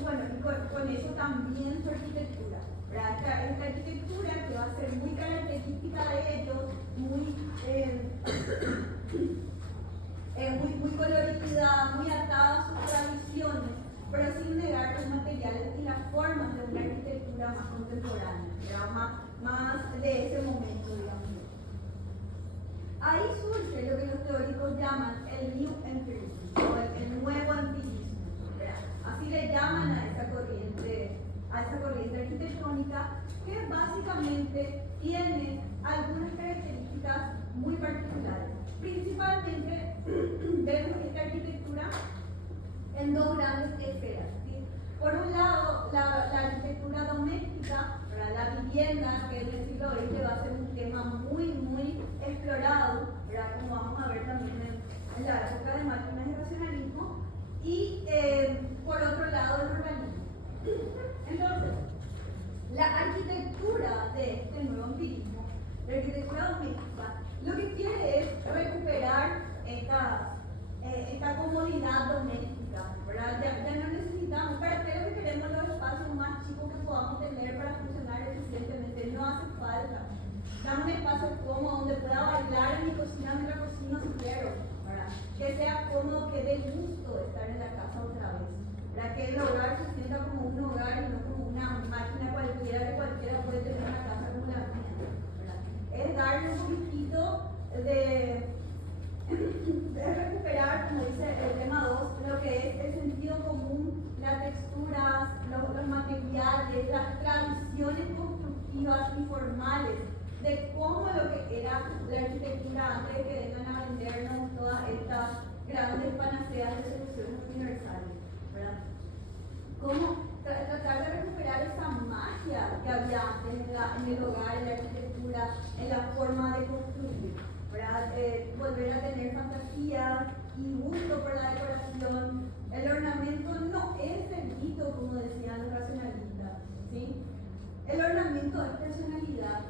bueno, y con eso también su arquitectura, ¿verdad? Esta arquitectura que va a ser muy característica de ellos, muy colorida, muy atada a sus tradiciones, pero sin negar los materiales y las formas de una arquitectura más contemporánea, ¿verdad? Más de ese tiene algunas características muy particulares. Principalmente vemos esta arquitectura en dos grandes esferas, ¿sí? Por un lado, la arquitectura doméstica, ¿verdad? La vivienda, que en el siglo XX va a ser un tema muy explorado, ¿verdad? Como vamos a ver también en la época de máquinas y racionalismo, y por otro lado el urbanismo. Entonces, la arquitectura de este nuevo empirismo, la arquitectura doméstica, lo que quiere es recuperar esta comodidad doméstica, ¿verdad? Ya no necesitamos, ¿para qué lo que queremos los espacios más chicos que podamos tener para funcionar eficientemente? No hace falta. Dame un espacio cómodo donde pueda bailar en mi cocina mientras cocino si quiero, ¿verdad? Que sea cómodo, que dé gusto estar en la casa otra vez, ¿verdad? Que el hogar se sienta como un hogar y no como una máquina cualquiera que cualquiera puede tener una casa como la mía, ¿verdad? Es darle un poquitito de recuperar, como dice el tema 2, lo que es el sentido común, las texturas, los materiales, las tradiciones constructivas y formales de cómo lo que era la arquitectura antes de que vengan a vendernos todas estas grandes panaceas de soluciones universales, ¿verdad? Cómo tratar de recuperar esa magia que había antes en el hogar, en la arquitectura, en la forma de construir, ¿verdad? Volver a tener fantasía y gusto por la decoración. El ornamento no es delito, como decían los racionalistas, ¿sí? El ornamento es personalidad.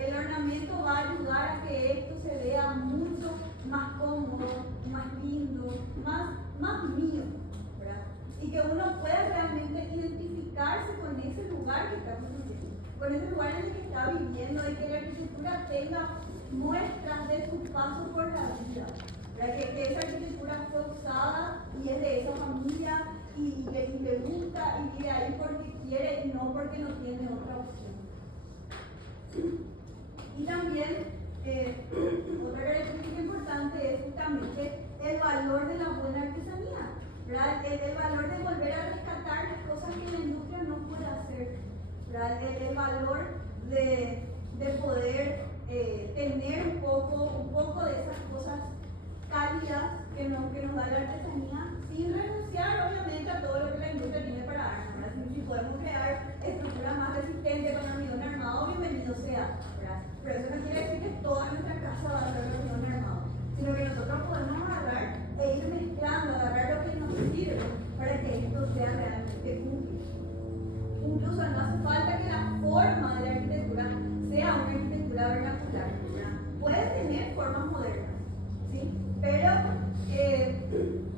El ornamento va a ayudar a que esto se vea mucho más cómodo, más lindo, más mío, ¿verdad? Y que uno pueda realmente identificarse con ese lugar que está construyendo, con ese lugar en el que está viviendo, y que la arquitectura tenga muestras de su paso por la vida, ¿verdad? Que esa arquitectura fue usada y es de esa familia y le gusta y vive ahí porque quiere y no porque no tiene otra opción. Y también otra característica importante es justamente el valor de la buena artesanía, ¿verdad? El valor de volver a rescatar las cosas que la industria no puede hacer, ¿verdad? El valor de poder tener un poco de esas cosas cálidas que nos da la artesanía, sin renunciar obviamente a todo lo que la industria tiene para darnos, ¿verdad? Si podemos crear estructuras más resistentes con hormigón armado, bienvenido sea, ¿verdad? Pero eso no quiere decir que toda nuestra casa va a ser hormigón armado, sino que nosotros podemos agarrar e ir mezclando, agarrar lo que nos sirve para que esto sea realmente útil. Incluso no hace falta que la forma de la arquitectura sea una arquitectura vernacular, ¿verdad? Puede tener formas modernas, ¿sí? Pero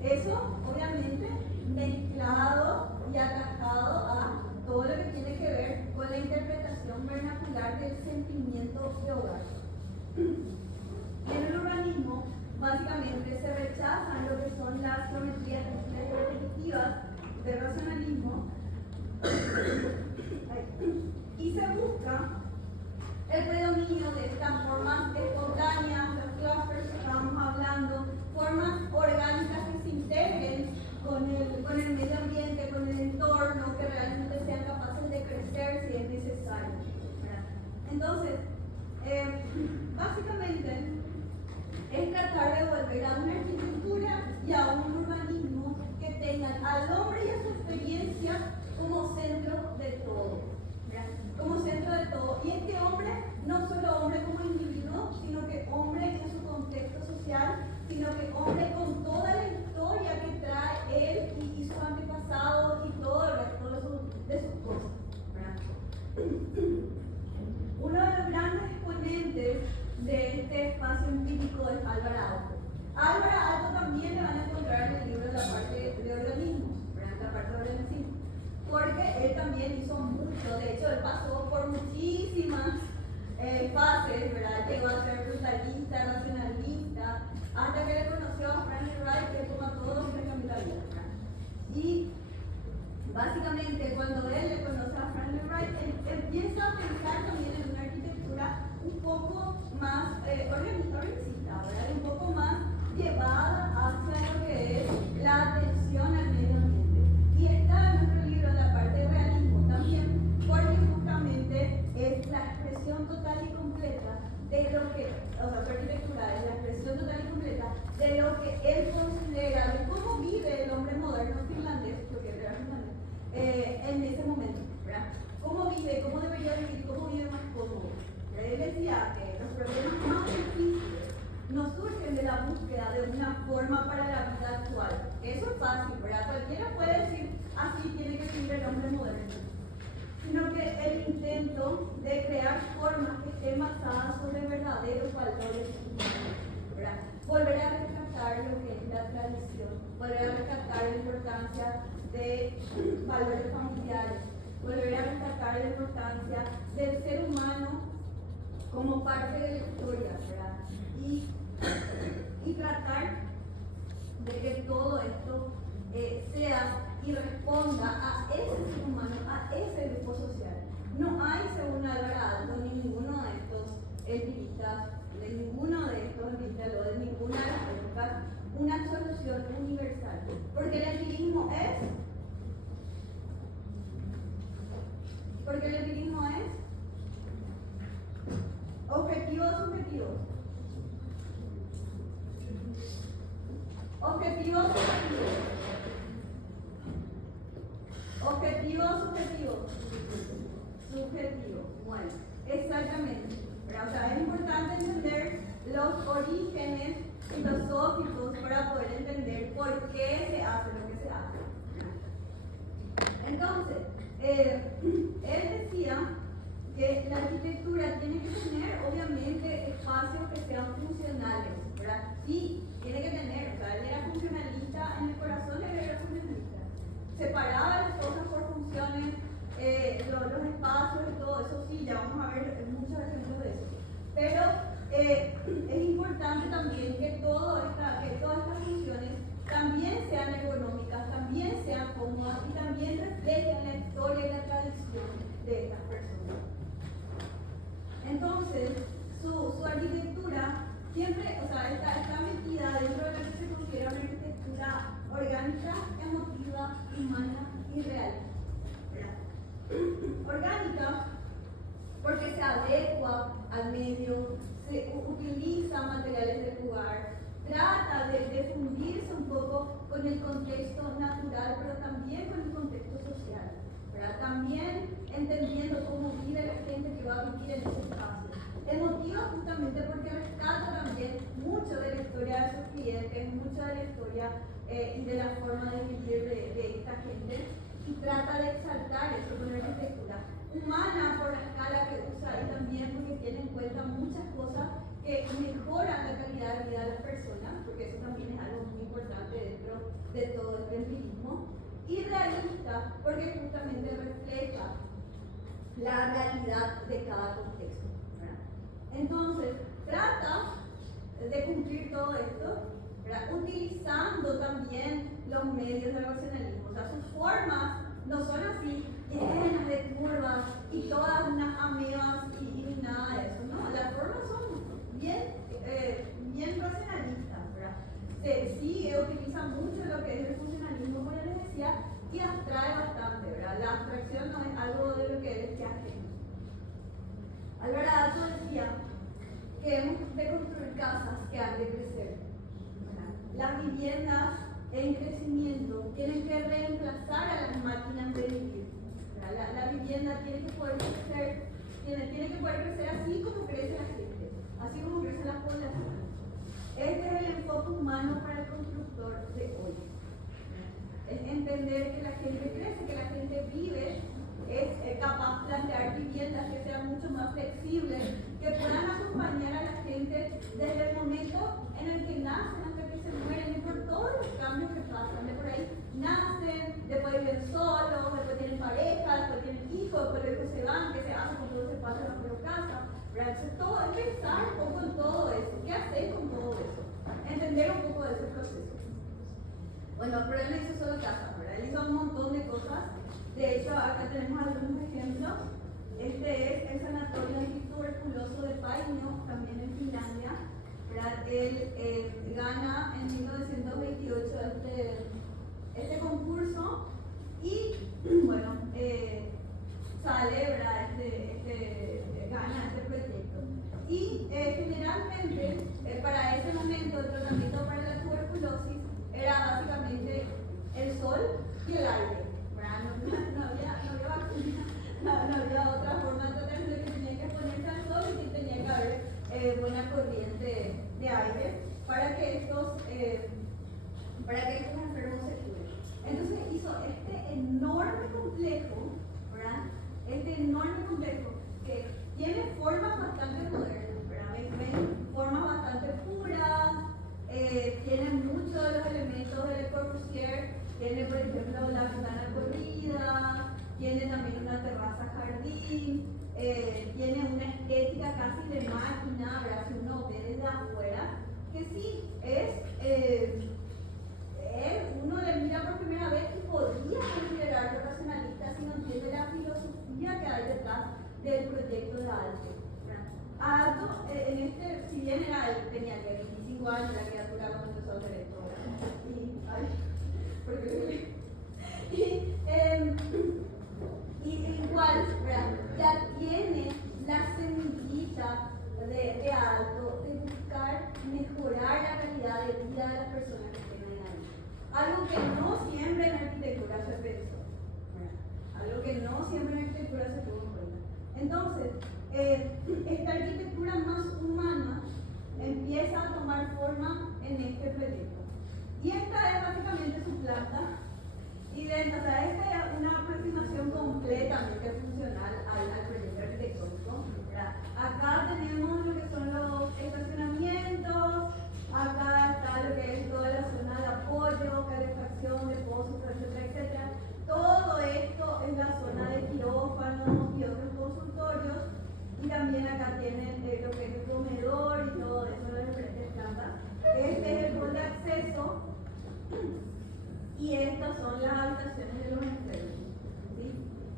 eso obviamente mezclado y atajado a todo lo que tiene que ver con la interpretación vernacular del sentimiento de hogar. En el urbanismo, básicamente se rechazan lo que son las geometrías repetitivas del racionalismo y se busca el predominio de estas formas espontáneas, los clusters que estábamos hablando, formas orgánicas que se integren con el medio ambiente, con el entorno, que realmente sean capaces de crecer si es necesario, ¿verdad? Entonces, básicamente es tratar de volver a una arquitectura y a un urbanismo que tengan al hombre y a su experiencia como centro de todo, ¿verdad? Como centro de todo. Y este hombre, no solo hombre como individuo, sino que hombre en su contexto social, sino que hombre con toda la historia que trae él y sus antepasados y todo el resto de sus cosas, ¿verdad? Uno de los grandes exponentes de este espacio empírico es Álvaro Aalto. Álvaro Aalto también le van a encontrar en el libro la parte de organismos, ¿verdad? La parte de organismos, porque él también hizo mucho. De hecho, él pasó por muchísimas fases, ¿verdad? Llegó a ser brutalista, racionalista, hasta que le conoció a Frank Lloyd Wright, que como a todos le cambió la vida, ¿verdad? Y básicamente cuando él le conoce a Frank Lloyd Wright, él empieza a pensar también en una arquitectura un poco más organicista, ¿verdad? Un poco más llevada hacia lo que es la atención al medio ambiente. Y está en nuestro libro en la parte de realismo también, porque justamente es la expresión total y completa de lo que, o sea, su arquitectura es la expresión total y completa de lo que él considera, de cómo vive el hombre moderno finlandés, lo que era finlandés, en ese momento, ¿verdad? Cómo vive, cómo debería vivir, cómo vive más cómodo. Él decía que los problemas más difíciles no surgen de la búsqueda de una forma para la vida actual. Eso es fácil, ¿verdad? Cualquiera puede decir, así tiene que vivir el hombre moderno. Sino que el intento de crear formas que estén basadas sobre verdaderos valores humanos, ¿verdad? Volver a rescatar lo que es la tradición, volver a rescatar la importancia de valores familiares, volver a rescatar la importancia del ser humano como parte de la historia, ¿verdad? Y tratar de que todo esto sea y responda a ese ser humano, a ese grupo social. No hay, según Alvarado, ninguno de estos empiristas, de ninguno de estos empiristas o de ninguna de las épocas, una solución universal. Porque el empirismo es objetivo o subjetivo. Objetivo o subjetivo. Objetivo o subjetivo. Subjetivo. Bueno, exactamente. Pero, o sea, es importante entender los orígenes filosóficos para poder entender por qué se hace lo que se hace. Entonces, él decía que la arquitectura tiene que tener, obviamente, espacios que sean funcionales, ¿verdad? Sí, tiene que tener, o sea, él era funcionalista, en el corazón él era funcionalista. Separaba las cosas por funciones, los espacios y todo eso, sí, ya vamos a ver muchos ejemplos de eso. Pero es importante también que todas estas funciones también sean ergonómicas, también sean cómodas y también reflejen la historia y la tradición de estas personas. Entonces, su arquitectura siempre, o sea, está metida dentro de lo que se considera una arquitectura orgánica, emotiva, humana y real. Orgánica, porque se adecua al medio, se utiliza materiales del lugar, trata de fundirse un poco con el contexto natural, pero también con el contexto social, ¿verdad? También entendiendo cómo vive la gente que va a vivir en ese espacio. Emotiva justamente porque rescata también mucho de la historia de sus clientes, mucho de la historia y de la forma de vivir de esta gente, y trata de exaltar eso con la arquitectura. Humana por la escala que usa y también porque tiene en cuenta muchas cosas que mejoran la calidad de vida de las personas, porque eso también es algo muy importante dentro de todo este empirismo. Y realista, porque justamente refleja la realidad de cada contexto, ¿verdad? Entonces, trata de cumplir todo esto, ¿verdad? Utilizando también los medios del racionalismo. O sea, sus formas no son así llenas de curvas y todas unas amebas y nada de eso, ¿no? Las formas son bien racionalistas, ¿verdad? Sí, utiliza mucho lo que es el funcionalismo, como ya les decía, y abstrae bastante, ¿verdad? La abstracción no es algo de lo que él decía ajeno. Alvarado decía que hemos de construir casas que han de crecer, ¿verdad? Las viviendas en crecimiento tienen que reemplazar a las máquinas de vivir. La vivienda tiene que poder crecer, tiene que poder crecer así como crece la gente, así como crece la población. Este es el enfoque humano para el constructor de hoy. Es entender que la gente crece, que la gente vive, es capaz de plantear viviendas que sean mucho más flexibles, que puedan acompañar a la gente desde el momento en el que nacen hasta que se mueren y por todos los cambios que pasan. De por ahí nacen, después viven solos, después tienen pareja, después tienen hijos, después los hijos se van, ¿qué se hace cuando todo se pasa por casa? Entonces, todo es pensar un poco en todo eso. ¿Qué hacer con todo eso? Entender un poco de ese proceso. Bueno, pero él no hizo solo casa, ¿verdad? Él hizo un montón de cosas. De hecho, acá tenemos algunos ejemplos. Este es el sanatorio antituberculoso de Paino, también en Finlandia, ¿verdad? Él gana en 1928 este concurso y, bueno, sale, ¿verdad? cercana a este proyecto. Y generalmente, para ese momento, el tratamiento para la tuberculosis era básicamente el sol y el aire. No había vacuna, no había otra forma de tratarse, de que tenía que ponerse al sol y que tenía que haber buena corriente de aire para que estos enfermos se curen. Entonces hizo este enorme complejo, ¿verdad? Este enorme complejo que tiene formas bastante modernas, ¿verdad? Ven formas bastante puras, tiene muchos de los elementos de Le Corbusier, tiene por ejemplo la ventana corrida, tiene también una terraza jardín, tiene una estética casi de máquina, ¿verdad? Si uno ve desde afuera, que sí, uno le mira por primera vez y podría considerarlo racionalista si no entiende la filosofía que hay detrás del proyecto de Aalto. Aalto, si bien tenía 25 años, la criatura cuando empezó a hacer esto, y igual, ¿verdad? Ya tiene la semillita de Aalto de buscar mejorar la calidad de vida de las personas que tienen ahí. Algo que no siempre en arquitectura se pensó, ¿verdad? Algo que no siempre en arquitectura se tuvo en cuenta. Entonces, esta arquitectura más humana empieza a tomar forma en este proyecto. Y esta es básicamente su planta. Y esta es una aproximación completamente funcional al proyecto arquitectónico, ¿verdad? Acá tenemos lo que son los estacionamientos, acá está lo que es toda la zona de apoyo, calefacción, depósitos, etcétera, etcétera. Todo esto es la zona de quirófanos y otros consultorios. Y también acá tienen lo que es el comedor y todo eso de las diferentes plantas. Este es el hall de acceso. Y estas son las habitaciones de los enfermos, ¿sí?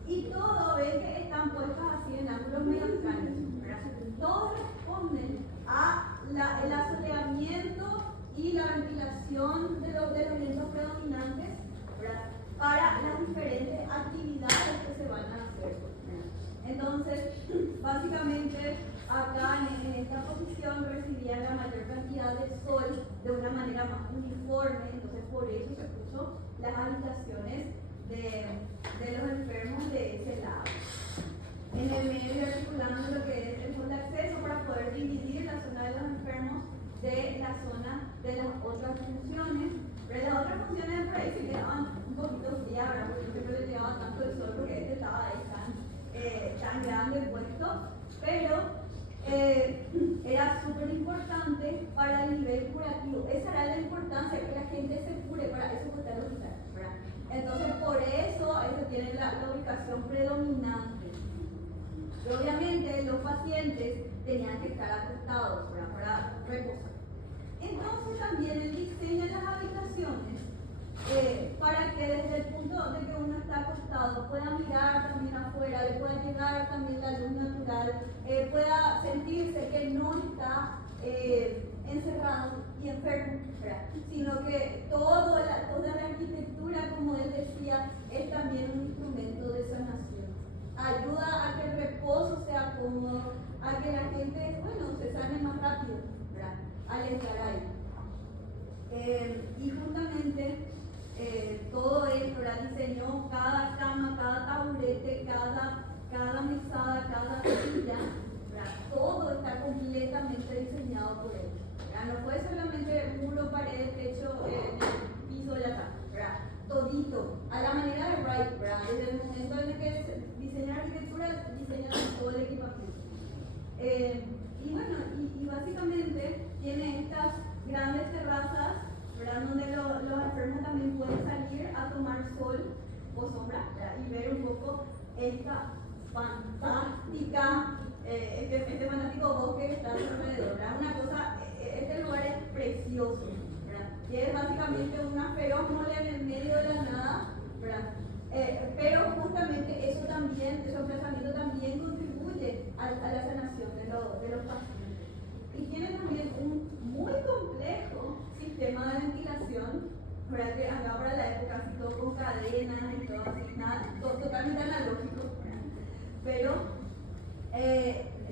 Y todo, ven que están puestas así en ángulos medio extraños, ¿verdad? Todos responden a el asoleamiento y la ventilación de los vientos predominantes, ¿verdad? Para las diferentes actividades que se van a hacer, ¿verdad? Entonces, básicamente, acá en esta posición recibían la mayor cantidad de sol de una manera más uniforme, entonces por eso se puso las habitaciones de los enfermos de ese lado. En el medio articulando lo que es el hall de acceso para poder dividir la zona de los enfermos de la zona de las otras funciones. Pero las otras funciones por ahí se quedaban un poquito frías, ¿verdad? Porque siempre le llegaba tanto el sol porque este estaba ahí tan grande el puesto, pero era súper importante para el nivel curativo. Esa era la importancia, que la gente se cure, para eso está el hospital, ¿verdad? Entonces, por eso tiene la ubicación predominante. Y obviamente los pacientes tenían que estar acostados, ¿verdad? Para reposar. Entonces, también el diseño de las habitaciones, para que desde el punto de que uno está acostado pueda mirar también afuera, le pueda llegar también la luz natural, pueda sentirse que no está encerrado y enfermo, ¿verdad? Sino que toda la arquitectura, como él decía, es también un instrumento de sanación. Ayuda a que el reposo sea cómodo, a que la gente, se sane más rápido, ¿verdad? Al estar ahí. Y justamente todo esto, diseñó cada cama, cada taburete, cada mesada, cada silla, ¿verdad? Todo está completamente diseñado por él, ¿verdad? No fue solamente muro, pared, techo, piso, ya está, ¿verdad? Todito, a la manera de Wright, ¿verdad? Desde el momento en el que diseña arquitectura, diseña todo el equipamiento. Y básicamente tiene estas grandes terrazas, ¿verdad? Donde los enfermos también pueden salir a tomar sol o sombra, ¿verdad? Y ver un poco esta fantástica, este fantástico bosque que está alrededor, ¿verdad? Una cosa, este lugar es precioso, ¿verdad? Y es básicamente una feroz mole en el medio de la nada, ¿verdad? Pero justamente ese emplazamiento también contribuye a la sanación de los pacientes. Y tiene también un muy complejo sistema de ventilación, ¿verdad? Que acá para la época así todo con cadenas y todo así, todo totalmente analógico, ¿verdad? Pero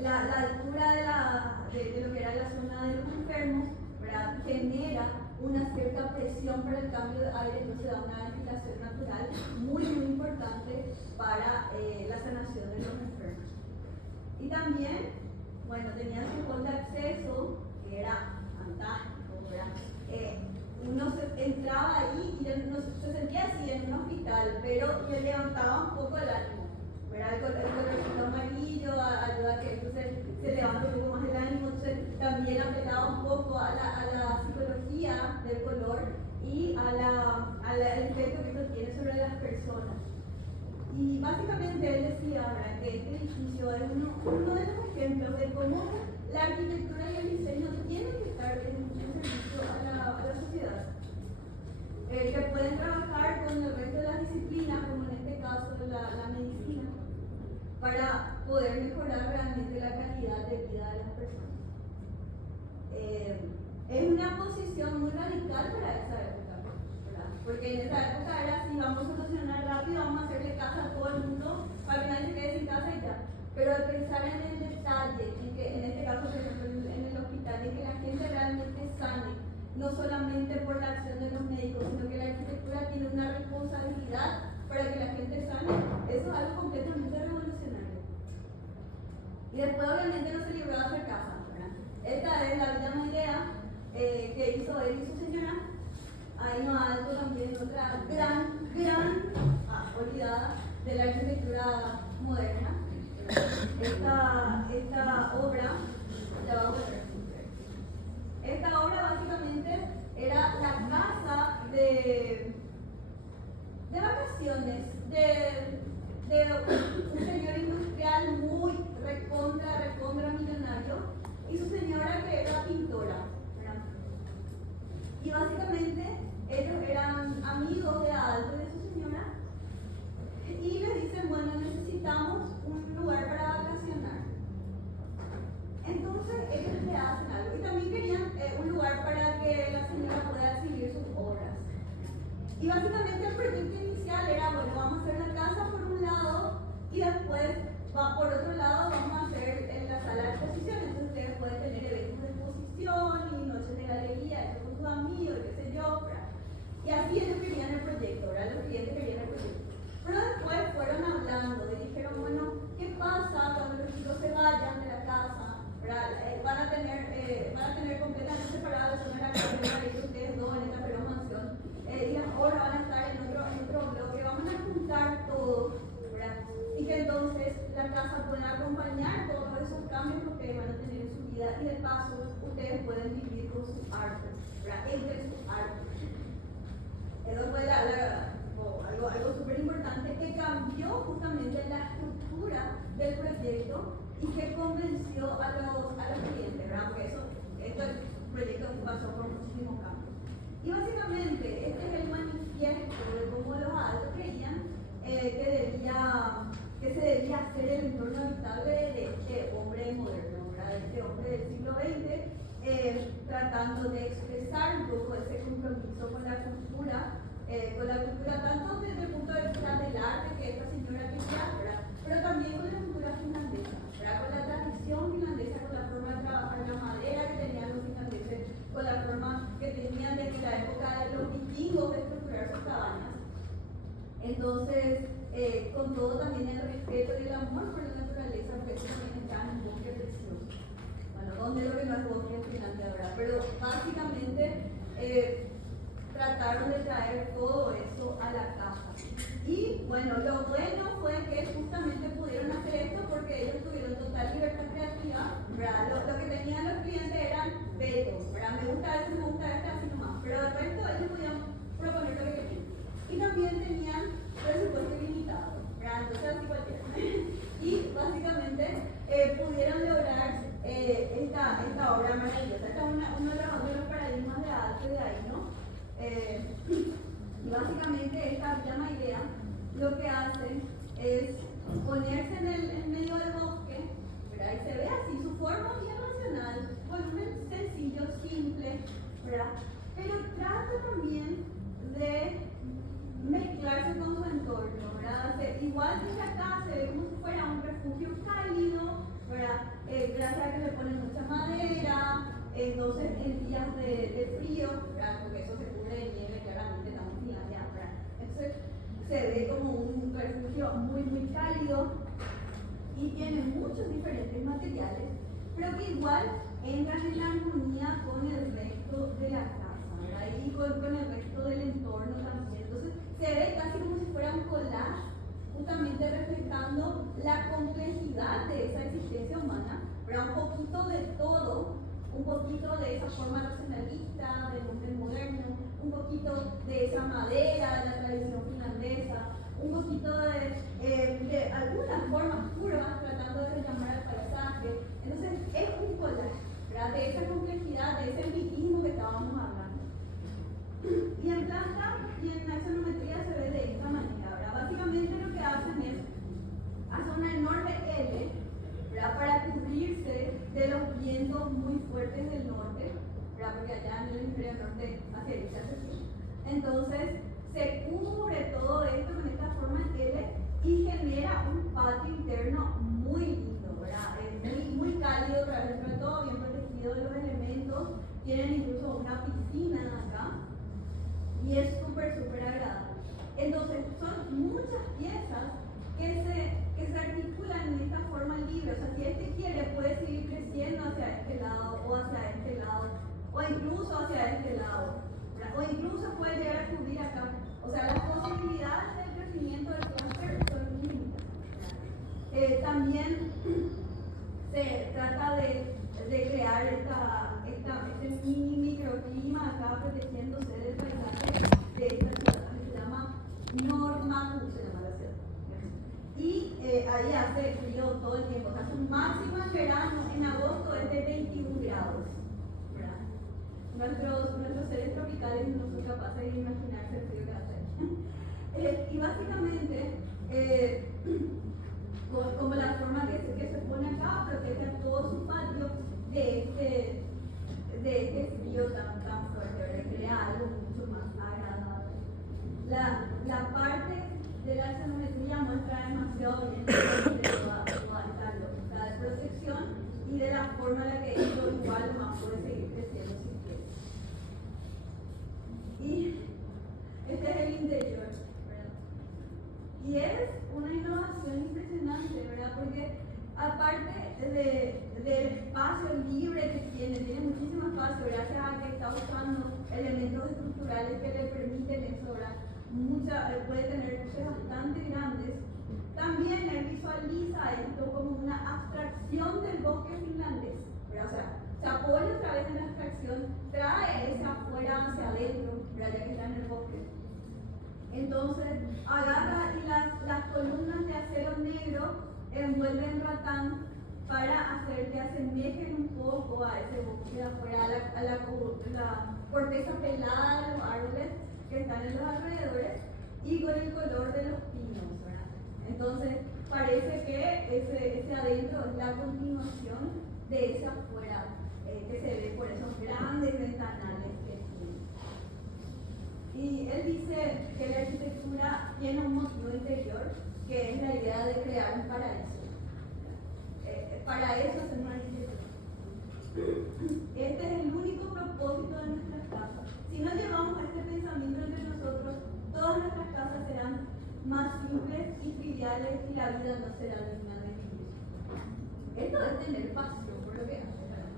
la altura de lo que era la zona de los enfermos, ¿verdad? Genera una cierta presión para el cambio de aire, entonces da una ventilación natural muy importante para la sanación de los enfermos. Y también, bueno, tenía su hall de acceso, que era fantástico, ¿verdad? Uno entraba ahí y uno se sentía así en un hospital, pero le levantaba un poco el ánimo, ¿verdad? El colorcito amarillo ayuda a que entonces se levante un poco más el ánimo, entonces también apelaba un poco a la psicología del color y al efecto que esto tiene sobre las personas. Y básicamente él decía, ¿verdad?, que este edificio es uno de los ejemplos de cómo la arquitectura y el diseño tienen que estar en servicio a la sociedad. Que pueden trabajar con el resto de las disciplinas, como en este caso la medicina, para poder mejorar realmente la calidad de vida de las personas. Es una posición muy radical para esa época, ¿verdad? Porque en esa época era así, vamos a solucionar rápido, vamos a hacerle casa a todo el mundo para que nadie se quede sin casa y ya. Pero al pensar en el detalle, en este caso por ejemplo en el hospital, en que la gente realmente sane, no solamente por la acción de los médicos, sino que la arquitectura tiene una responsabilidad para que la gente sane, eso es algo completamente revolucionario. Y después obviamente no se libró de hacer casa, ¿verdad? Esta es la Villa Mailea que hizo él y su señora. Ahí más alto también otra gran olvidada de la arquitectura moderna. Esta obra, ya vamos a ver. Esta obra básicamente era la casa de vacaciones de un señor industrial muy recontra millonario y su señora que era pintora, ¿verdad? Y básicamente ellos eran amigos de Adalto y de su señora y les dicen, bueno, necesitamos un lugar para vacacionar. Entonces ellos le hacen algo y también querían un lugar para que la señora pueda exhibir sus obras. Y básicamente el proyecto inicial era, bueno, vamos a hacer la casa por un lado y después por otro lado vamos a hacer en la sala de exposición. Entonces ustedes pueden tener eventos de exposición y noches de galería, eso con sus amigos, qué sé yo, ¿verdad? Y así ellos querían el proyecto, ¿verdad? Los clientes querían el proyecto. Pero después fueron hablando y dijeron, bueno, ¿qué pasa cuando los chicos se vayan de la casa? Van a tener completamente separada la zona de la carrera de ustedes dos en esta feroz mansión y las obras van a estar en otro bloque, vamos a juntar todo, ¿verdad? Y que entonces la casa pueda acompañar todos esos cambios que ustedes van a tener en su vida y de paso ustedes pueden vivir con su arte, ¿verdad? Entre su arte. Eso fue algo súper importante que cambió justamente la estructura del proyecto y que convenció a los clientes, ¿verdad? Porque este proyecto pasó por muchísimos cambios. Y básicamente este es el manifiesto de cómo los Adalto creían que se debía hacer el entorno habitable de este hombre moderno, ¿verdad? De este hombre del siglo XX, tratando de expresar un poco ese compromiso con la cultura tanto desde el punto de vista del arte que esta señora quería, ¿verdad? Pero también con la cultura finlandesa, ¿verdad? Con la tradición finlandesa, con la forma de trabajar la madera que tenían los finlandeses, con la forma que tenían desde la época de los vikingos de estructurar sus cabañas. Entonces, con todo también el respeto y el amor por la naturaleza, porque eso también está en un bosque precioso. Bueno, donde lo que no es bosque en Finlandia, ¿verdad? Pero básicamente trataron de traer todo eso a la casa. Y bueno, lo bueno fue que justamente pudieron hacer esto porque ellos tuvieron total libertad creativa, ¿verdad? Lo que tenían los clientes eran vetos, ¿verdad? Me gusta esto, me gusta esto, así nomás. Pero de resto ellos podían proponer lo que querían. Y también tenían presupuesto ilimitado, ¿verdad? Entonces así cualquiera. Y básicamente pudieron lograr esta obra maravillosa. Esta es uno de los paradigmas de arte de ahí, ¿no? Y básicamente esta Villa Mailea lo que hace es ponerse en medio del bosque, ¿verdad? Y se ve así, su forma bien racional, volumen sencillo, simple, ¿verdad? Pero trata también de mezclarse con su entorno, ¿verdad? Igual que acá se ve como si fuera un refugio cálido, ¿verdad? gracias a que le ponen mucha madera, entonces en días de frío, ¿verdad? Porque eso se cubre de nieve, claramente estamos en Finlandia, ¿verdad? Entonces se ve como un refugio muy, muy cálido y tiene muchos diferentes materiales, pero que igual entran en armonía con el resto de la casa, ¿verdad? Y con el resto del entorno también. Entonces se ve casi como si fuera un collage, justamente reflejando la complejidad de esa existencia humana, pero un poquito de todo, un poquito de esa forma racionalista del moderno, un poquito de esa madera de la tradición finlandesa, un poquito de algunas formas curvas tratando de llamar al paisaje. Entonces es un collage, ¿verdad? De esa complejidad, de ese empirismo que estábamos hablando. Y en planta y en axonometría se ve de esta manera, ¿verdad? Básicamente lo que hacen es hacer una enorme L, ¿verdad? Para cubrirse de los vientos muy fuertes del norte, ¿verdad? Porque allá en el hemisferio norte hacia el hace frío. Entonces se cubre todo esto con esta forma en L y genera un patio interno muy lindo, ¿verdad? Muy cálido, ¿verdad? Dentro de todo bien protegido de los elementos. Tienen incluso una piscina acá y es súper agradable. Entonces son muchas piezas que se articulan en esta forma libre. O sea, si este quiere puede seguir creciendo hacia este lado o hacia este lado o incluso hacia este lado, ¿verdad? O incluso puede llegar a cubrir acá. O sea, las posibilidades del crecimiento del clúster son infinitas. También se trata de crear este mini microclima acá protegiéndose del paisaje de esta ciudad que se llama Normaku, se llama la ciudad. Y ahí hace frío todo el tiempo. O sea, su máximo en verano, en agosto, es de 21 grados. Nuestros seres tropicales no son capaces de imaginarse el frío que hace. Y básicamente, como la forma que se pone acá, protege a todo su patio de este frío tan fuerte, ¿verdad? Crea algo mucho más agradable. La parte de la axonometría muestra demasiado bien de toda esta lógica de protección y de la forma en la que esto igual más puede seguir creciendo si quiere. Y este es el interior, ¿verdad? Y es una innovación impresionante, ¿verdad? Porque aparte del espacio libre que tiene muchísimo espacio gracias a que está usando elementos estructurales que le permiten eso, ¿verdad? Puede tener luces bastante grandes. También él visualiza esto como una abstracción del bosque finlandés, ¿verdad? O sea, se apoya otra vez en la abstracción, trae ese afuera hacia adentro, ¿verdad? Ya que está en el bosque. Entonces agarra y las columnas de acero negro envuelven ratán para hacer que asemejen un poco a ese bosque de afuera, a la corteza pelada de los árboles que están en los alrededores y con el color de los pinos, ¿verdad? Entonces parece que ese adentro es la continuación de ese afuera que se ve por esos grandes ventanales que tiene. Y él dice que la arquitectura tiene un motivo interior, que es la idea de crear un paraíso. Para eso hacemos arquitectura. Este es el único propósito de nuestras casas. Si no llevamos este pensamiento entre nosotros, todas nuestras casas serán más simples y triviales y la vida no será digna de vivir. Esto es tener pasión por lo que hace, ¿verdad?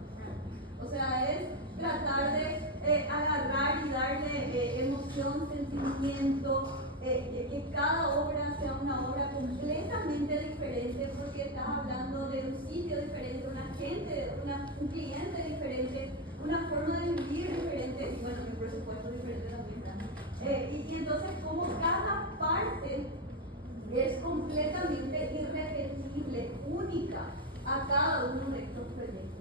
O sea, es tratar de agarrar y darle emoción, sentimiento, que cada obra sea una obra completamente diferente porque estás hablando de un sitio diferente, una gente, un cliente diferente, una forma de vivir diferente y bueno, mi presupuesto diferente también. Y entonces como cada parte es completamente irrepetible, única a cada uno de estos proyectos.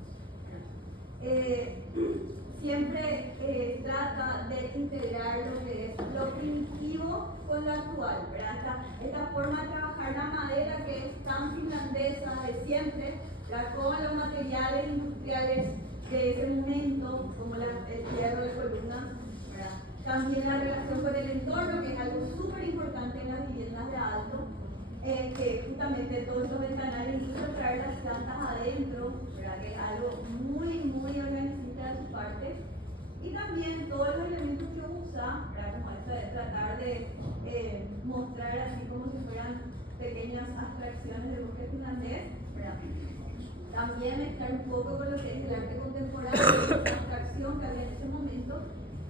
Siempre trata de integrar lo que es lo primitivo con lo actual, ¿verdad? Esta forma de trabajar la madera que es tan finlandesa de siempre, ¿verdad? Con los materiales industriales de ese momento, como el hierro de columnas, ¿verdad? También la relación con el entorno, que es algo súper importante en las viviendas de alto, que justamente todos estos ventanales, incluso traer las plantas adentro, ¿verdad? Que es algo muy organizista de su parte. Y también todos los elementos que usa, ¿verdad? Como esto de tratar de mostrar así como si fueran pequeñas abstracciones del bosque finlandés, ¿verdad? También mezclar un poco con lo que es el arte contemporáneo, la abstracción que había en ese momento,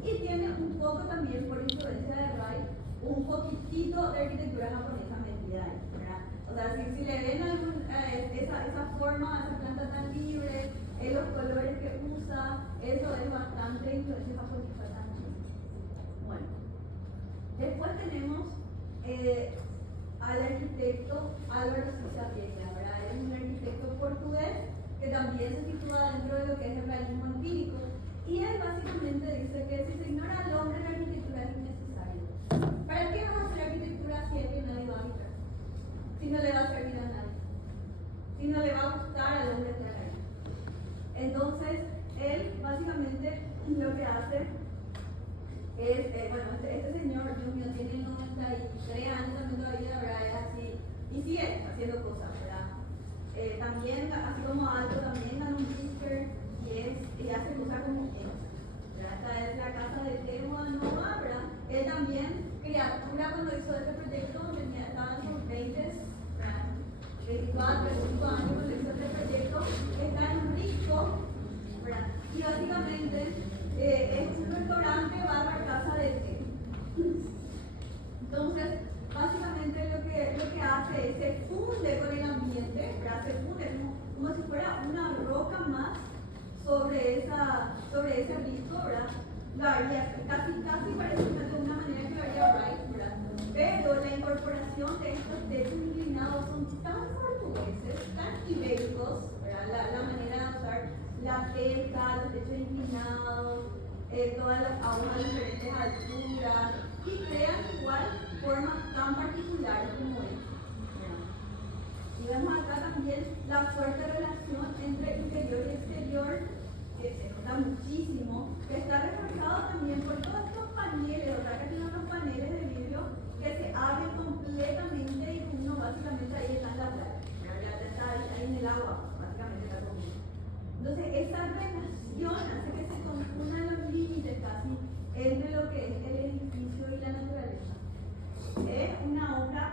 y tiene un poco también, por influencia de Rai, un poquitito de arquitectura japonesa metida ahí, ¿verdad? O sea, si le ven esa forma, esa planta tan libre, los colores que usa, eso es bastante influencia japonesa también. Bueno, después tenemos al arquitecto Álvaro Siza Vieira, ¿verdad? Él es un arquitecto portugués que también se sitúa dentro de lo que es el realismo empírico. Y él básicamente dice que si se ignora al hombre, la arquitectura es innecesaria. ¿Para qué vamos a hacer arquitectura si es que nadie va a habitar? Si no le va a servir a nadie. Si no le va a gustar al hombre estar ahí. Entonces, él básicamente lo que hace es, bueno, este señor, Dios mío, tiene 93 años también todavía, ¿verdad? Es así, y sigue haciendo cosas, ¿verdad? También, así como Alto, también ganó un Fisker y hace cosas como esta, ¿verdad? Esta es la casa de Temo Nova, ¿verdad? Él también, criatura, cuando hizo este proyecto, estaba en sus 20, ¿verdad? 24, 25 años cuando hizo este proyecto, está en un risco, ¿verdad? Y básicamente es un restaurante barra casa de té. Entonces, básicamente lo que hace es se funde con el ambiente, ¿verdad? Se funde como si fuera una roca más sobre ese risco, ¿verdad? Lo haría casi parece de una manera que lo haría Wright, ¿verdad? Pero la incorporación de estos techos inclinados son tan portugueses, tan ibéricos, ¿verdad? La manera de usar la teja, los techos inclinados, todas las aulas de diferentes alturas, y crean igual formas tan particulares como esta. Y vemos acá también la fuerte relación entre interior y exterior, que se nota muchísimo, que está reforzado también por todos estos paneles, o sea que tienen unos paneles de vidrio que se abren completamente y uno básicamente ahí está en la playa, ya está ahí en el agua, básicamente está conmigo. Entonces esa relación hace que se confundan los límites casi entre lo que es el edificio y la naturaleza. Es una obra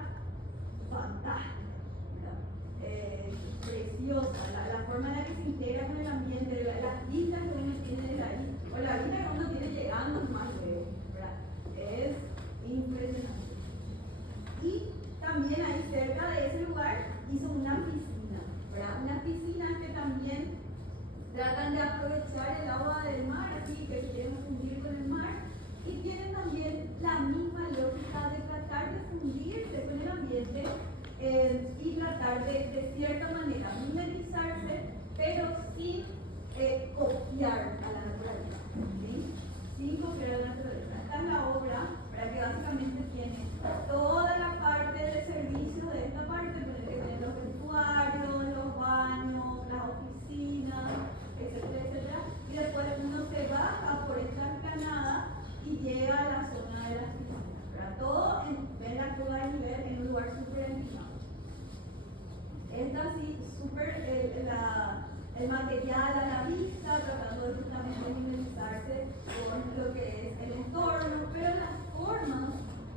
fantástica, preciosa, la forma en la que se integra con el ambiente, las vistas que uno tiene de ahí, o la vista que uno tiene llegando más lejos, ¿verdad? Es impresionante. Y también ahí cerca de ese lugar hizo una piscina, ¿verdad? Una piscina que también tratan de aprovechar el agua del mar, así que se quieren fundir con el mar, y tienen también la misma lógica de tratar de fundirse con el ambiente y tratar de cierta manera mimetizarse, pero sin copiar a la naturaleza, ¿sí? Sin copiar a la naturaleza. Esta es la obra, para que básicamente tiene toda la parte de servicio de esta parte, que tiene los vestuarios, los baños, las oficinas, etcétera, y después uno se baja por esta escalada y llega a la zona de las piscinas, ¿verdad? Todo en la curva de nivel en un lugar súper empinado. Esta sí, súper el material a la vista, tratando de justamente mimetizarse con lo que es el entorno, pero las formas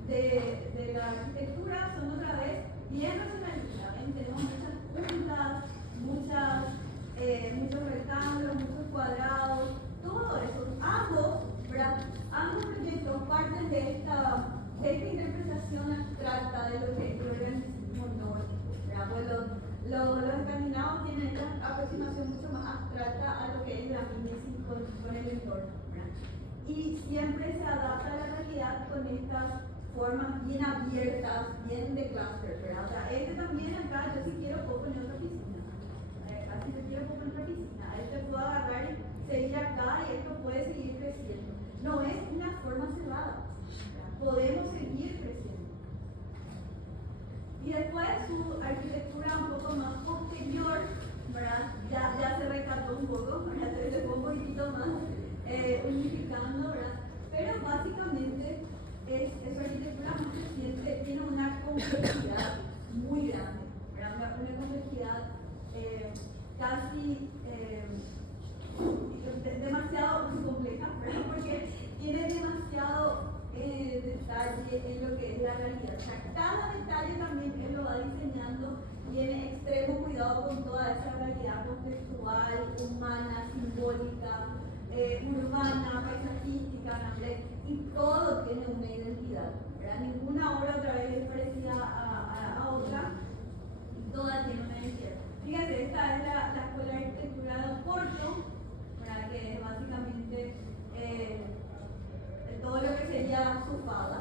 de la arquitectura son otra vez bien racionalistas, ¿ven? Tenemos muchas puntas, muchos rectángulos, muchos cuadrados, todo eso. Ambos proyectos parten de esta interpretación abstracta de lo que es el organismo nórdico, ¿verdad? Pues los escandinavos tienen esta aproximación mucho más abstracta a lo que es la mimesis con el entorno, ¿verdad? Y siempre se adapta a la realidad con estas formas bien abiertas, bien de cluster, ¿verdad? O sea, también acá, yo si quiero puedo poner otra piscina, si yo quiero puedo poner otra piscina, puedo agarrar y seguir acá y esto puede seguir creciendo. No es una forma cerrada, ¿verdad? Podemos seguir creciendo. Y después su arquitectura un poco más posterior, ¿verdad? Ya se recató un poco, ¿verdad? Se fue un poquitito más unificando, ¿verdad? Pero básicamente su arquitectura más reciente tiene una complejidad muy una complejidad casi demasiado compleja, ¿verdad? Porque tiene demasiado detalle en lo que es la realidad. O sea, cada detalle también él lo va diseñando, tiene extremo cuidado con toda esa realidad contextual, humana, simbólica, urbana, paisajística, y todo tiene una identidad, ¿verdad? Ninguna obra otra vez es parecida a otra, y toda tiene una identidad. Fíjate, esta es la Escuela de Arquitectura de Oporto, ¿verdad? Que es básicamente todo lo que sería su fada,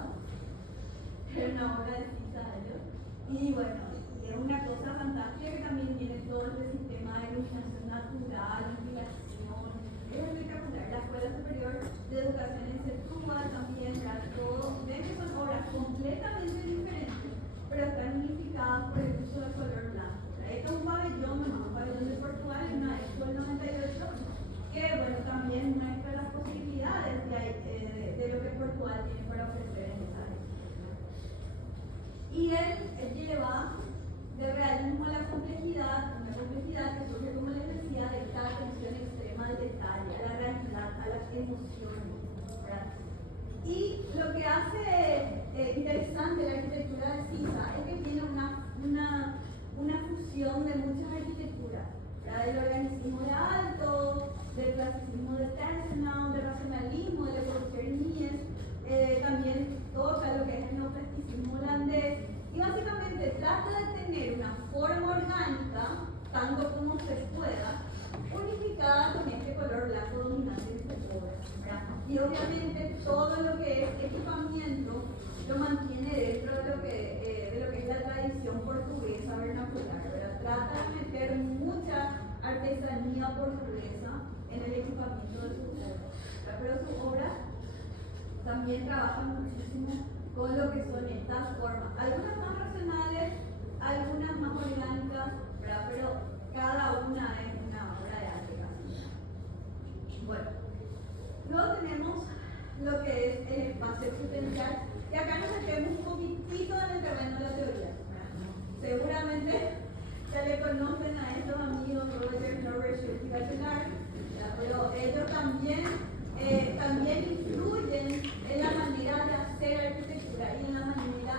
es una obra de Cisallo, y bueno, es una cosa fantástica que también tiene todo este sistema de iluminación natural, ventilación, es espectacular. La Escuela Superior de Educación en Setúbal también, todo, ven que son obras completamente diferentes, pero están unificadas por el uso del color blanco. Esto es un pabellón de Portugal, en una Expo del 98, que bueno, también muestra las posibilidades de lo que Portugal tiene para ofrecer en esa área. Y él lleva de realismo a la complejidad, una complejidad que surge, como les decía, de esta atención extrema al detalle, a la realidad, a las emociones, ¿verdad? Y lo que hace interesante la arquitectura de Sisa es que tiene una fusión de muchas arquitecturas, ¿verdad? Del organicismo de Alto, del clasicismo de Terzenau, del racionalismo, de Le Corbusier, también toca lo que es el neoplasticismo holandés, y básicamente trata de tener una forma orgánica, tanto como se pueda, unificada con este color blanco dominante de su obra, ¿verdad? Y obviamente todo lo que es equipamiento lo mantiene dentro de lo que es la tradición portuguesa vernacular, ¿verdad? Trata de meter mucha artesanía portuguesa en el equipamiento de su obra, ¿verdad? Pero su obra también trabaja muchísimo con lo que son estas formas, algunas más racionales, algunas más orgánicas, ¿verdad? Pero cada una es una obra de arte casi. Bueno, luego tenemos lo que es el espacio existencial, y acá nos metemos un poquitito en el terreno de la teoría, ¿verdad? Seguramente ya le conocen a estos amigos Roger Norbert y Bachelard, pero ellos también influyen en la manera de hacer arquitectura y en la manera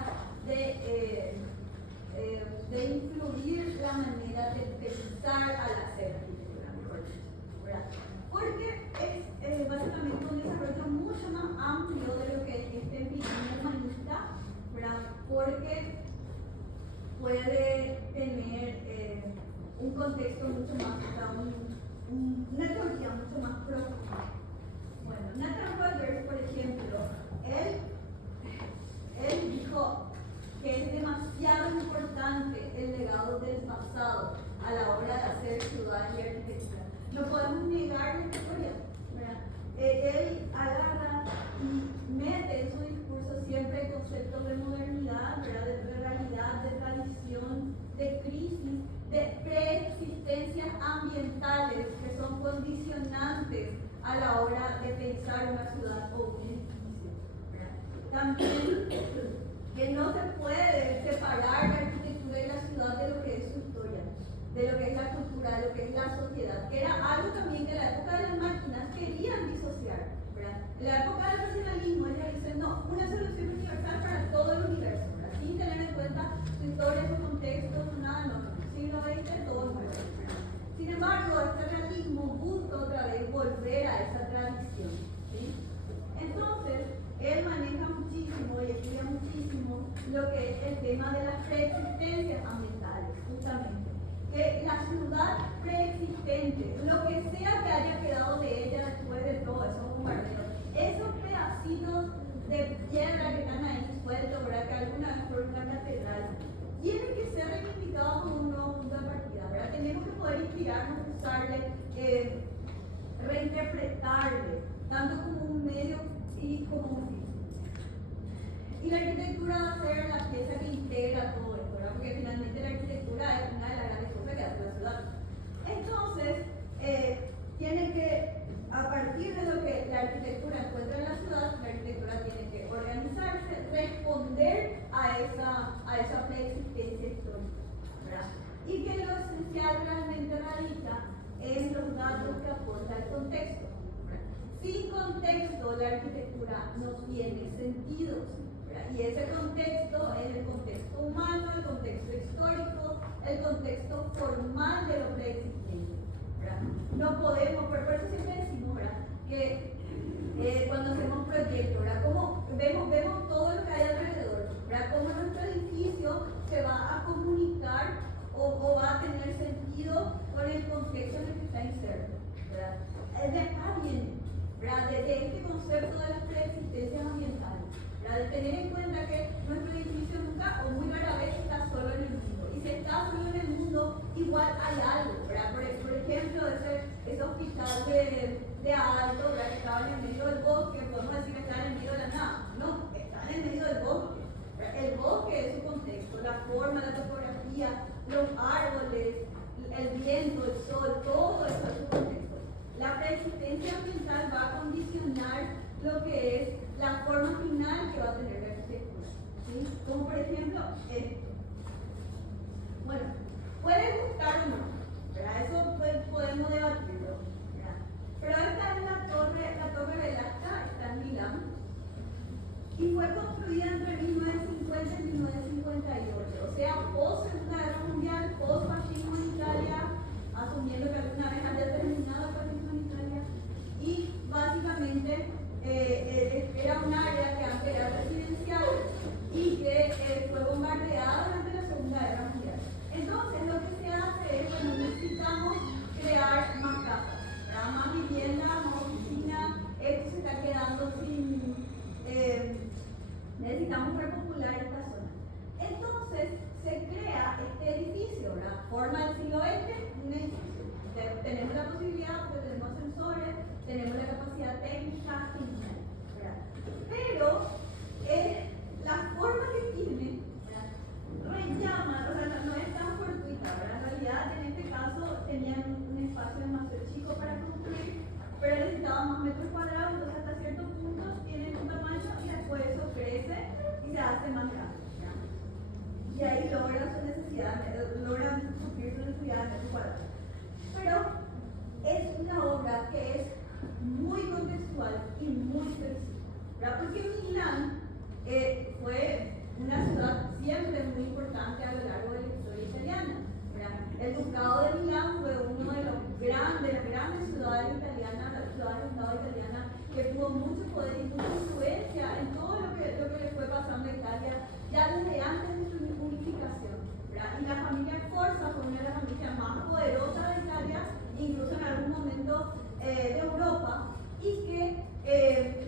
de influir la manera de pensar al hacer arquitectura, mejor dicho, ¿verdad? Porque es básicamente un desarrollo mucho más amplio de lo que es este empirismo humanista, ¿verdad? Porque puede tener un contexto mucho más, una teoría mucho más profunda. Bueno, Nathan Rogers, por ejemplo, él dijo que es demasiado importante el legado del pasado a la hora de hacer ciudad y arquitectura. No podemos negar la historia, ¿verdad? Él agarra y mete en su discurso siempre conceptos de modernidad, ¿verdad? De realidad, de tradición, de crisis, de preexistencias ambientales que son condicionantes a la hora de pensar una ciudad o un edificio, ¿verdad? También que no se puede separar la arquitectura y la ciudad de lo que es su historia, de lo que es la cultura, de lo que es la sociedad, que era algo también que en la época de las máquinas querían disociar, ¿verdad? En la época del racionalismo ellos dicen, no, una solución universal para todo el universo, ¿verdad? Sin tener en cuenta su historia, su contexto, nada, no. Siglo XX, todo nuevo, ¿verdad? Sin embargo, este realismo busca otra vez volver a esa tradición, ¿sí? Entonces, él maneja muchísimo y estudia muchísimo lo que es el tema de las preexistencias ambientales, justamente. Que la ciudad preexistente, lo que sea que haya quedado de ella después de todo esos bombardeos, esos pedacitos de piedra que están ahí sueltos, ¿verdad? Que alguna vez fueron una catedral, tienen que ser reivindicados como un nuevo punto de partida, ¿verdad? Tenemos que poder inspirarnos, usarle, reinterpretarle, tanto como un medio y como un fin. Y la arquitectura va a ser la pieza que integra todo esto, ¿verdad? Porque finalmente la arquitectura es una de las grandes cosas que hace la ciudad. Entonces, tiene que, a partir de lo que la arquitectura encuentra en la ciudad, la arquitectura tiene que organizarse, responder a esa preexistencia histórica, ¿verdad? Y esencial realmente radica en los datos que aporta el contexto. Sin contexto, la arquitectura no tiene sentido. Y ese contexto es el contexto humano, el contexto histórico, el contexto formal de lo preexistente. No podemos, por eso siempre decimos, ¿verdad?, que cuando hacemos proyectos, ¿verdad?, como vemos todo lo que hay alrededor, ¿verdad?, cómo nuestro edificio se va a comunicar o va a tener sentido con el contexto en el que está inserto, ¿verdad? De acá viene, ¿verdad?, de este concepto de las preexistencias ambientales, ¿verdad?, de tener en cuenta que nuestro edificio nunca o muy rara vez está solo en el mundo, y si está solo en el mundo, igual hay algo, ¿verdad? Por ejemplo, ese hospital de Alto, ¿verdad?, que estaba en el medio del bosque, podemos decir que está en el medio de la nada, no, está en el medio del bosque. El bosque es su contexto, la forma, la topografía, los árboles, el viento, el sol, todo eso es su contexto. La preexistencia ambiental va a condicionar lo que es la forma final que va a tener la arquitectura, ¿sí? Como por ejemplo esto. Bueno, puede gustar o no, ¿verdad? Eso podemos debatirlo, ¿verdad? Pero esta es la torre Velasca, está en Milán, y fue construida entre 1950 y 1958, o sea, post Segunda Guerra Mundial, post fascismo en Italia, asumiendo que alguna vez había terminado el fascismo en Italia, y básicamente era un área que antes era residencial y que fue bombardeada durante la Segunda Guerra Mundial. Entonces, lo que se hace es, bueno, necesitamos crear más casas, ¿verdad?, más vivienda, más oficina, esto se está quedando sin... necesitamos repopular esta zona. Entonces se crea este edificio, ¿verdad?, forma del siglo XX, un edificio. Tenemos la posibilidad, porque tenemos sensores, tenemos la capacidad técnica, ¿verdad? Pero la forma que tiene, ¿verdad?, rellama, o sea, no es tan fortuita, ¿verdad? En realidad, en este caso, tenían un espacio demasiado chico para construir, pero necesitaban más metros cuadrados, entonces hasta cierto punto tienen un tamaño y después eso crece y se hace más grande, ¿ya? Y ahí logran su necesidad, logran suplir su necesidad de metros cuadrados. Pero es una obra que es muy contextual y muy precisa, ¿verdad? Porque Milán fue una ciudad siempre muy importante a lo largo de la historia italiana, ¿verdad? El Ducado de Milán fue uno de las grandes ciudades italianas, las ciudades-estado italianas, que tuvo mucho poder y mucha influencia en todo lo que le fue pasando a Italia ya desde antes de su unificación, ¿verdad? Y la familia Sforza fue una de las familias más poderosas de Italia, incluso en algún momento de Europa, y que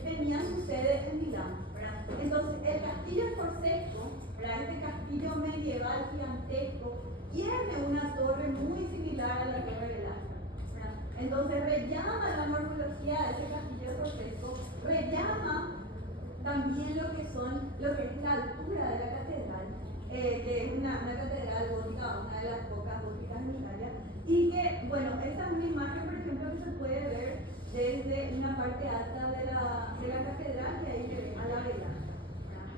tenían su sede en Milán, ¿verdad? Entonces, el castillo Sforzesco, ¿verdad?, este castillo medieval gigantesco, tiene una torre muy similar a la torre Velasca, ¿verdad? Entonces, rellama la morfología de ese castillo Sforzesco, rellama también lo que es la altura de la catedral, que es una catedral gótica, una de las pocas góticas en Italia, y que, bueno, esta es una imagen, por ejemplo, que se puede ver desde una parte alta de la catedral, y ahí se ve a la Velasca, ¿verdad?,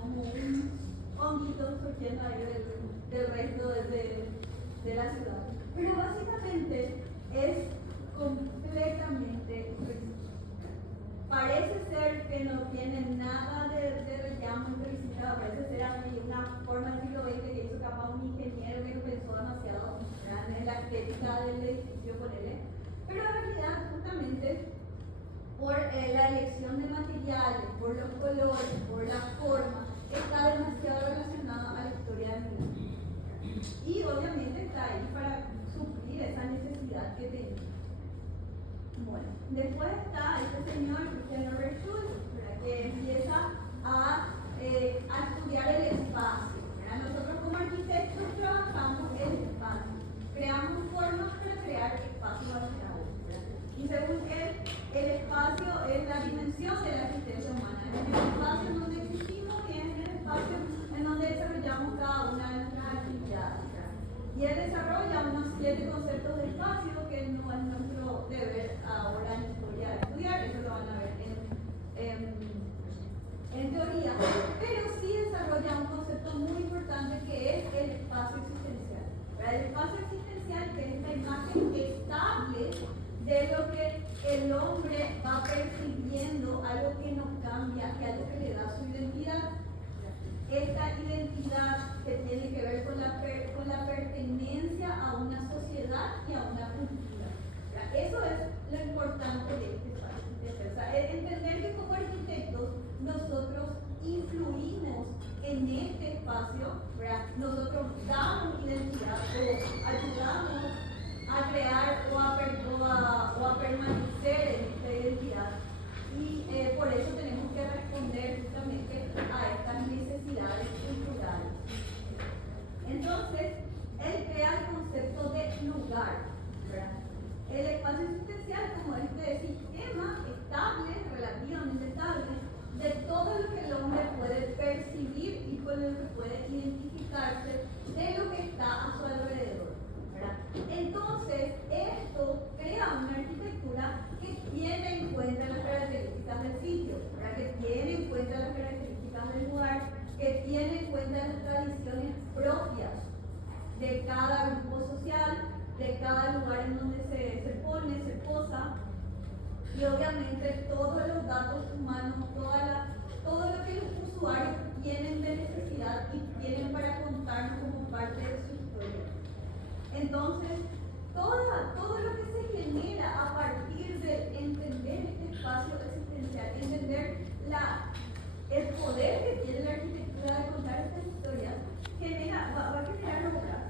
como un honguito surgiendo ahí del resto de la ciudad. Pero básicamente es completamente precisa. Parece ser que no tiene nada de rellamo imprecisado, parece ser así una forma del siglo XX que hizo capaz un ingeniero que no pensó demasiado, ¿verdad?, en la estética del edificio con él. Pero en realidad, justamente por la elección de materiales, por los colores, por la forma, está demasiado relacionada a la historia de Milán. Y obviamente está ahí para suplir esa necesidad que tenía. Bueno, después está este señor, Christian Norbert Schulz, que empieza a estudiar el espacio, ¿verdad? Nosotros como arquitectos trabajamos el espacio, creamos formas para crear espacios habitables, ¿verdad? Y según él, el espacio es la dimensión de la existencia humana, es el espacio en donde existimos y es el espacio en donde desarrollamos cada una de nuestras actividades, ¿verdad? Y él desarrolla unos 7 conceptos de espacio que no es nuestro deber ahora en historia de estudiar, eso lo van a ver en teoría, pero sí desarrolla un concepto muy importante que es el espacio existencial, ¿verdad? El espacio existencial el hombre va percibiendo algo que no cambia, que algo que le da su identidad. Esta identidad que tiene que ver con la pertenencia a una sociedad y a una cultura. Eso es lo importante de este espacio. O sea, entender que como arquitectos nosotros influimos en este espacio, ¿verdad? Nosotros damos identidad o ayudamos a crear o a permanecer en esta identidad. Y por eso tenemos que responder justamente a estas necesidades culturales. Entonces, él crea el concepto de lugar, ¿verdad? El espacio existencial como este sistema estable, relativamente estable, de todo lo que el hombre puede percibir y con lo que puede identificarse de lo que está a su alrededor, ¿verdad? Entonces, esto crea una arquitectura que tiene en cuenta las características del sitio, ¿verdad? Que tiene en cuenta las características del lugar, que tiene en cuenta las tradiciones propias de cada grupo social, de cada lugar en donde se pone, se posa, y obviamente todos los datos humanos, todo lo que los usuarios tienen de necesidad y tienen para contarnos como parte de su historia. Entonces, todo lo que se genera a partir de entender este espacio existencial, entender el poder que tiene la arquitectura de contar estas historias, va a generar obras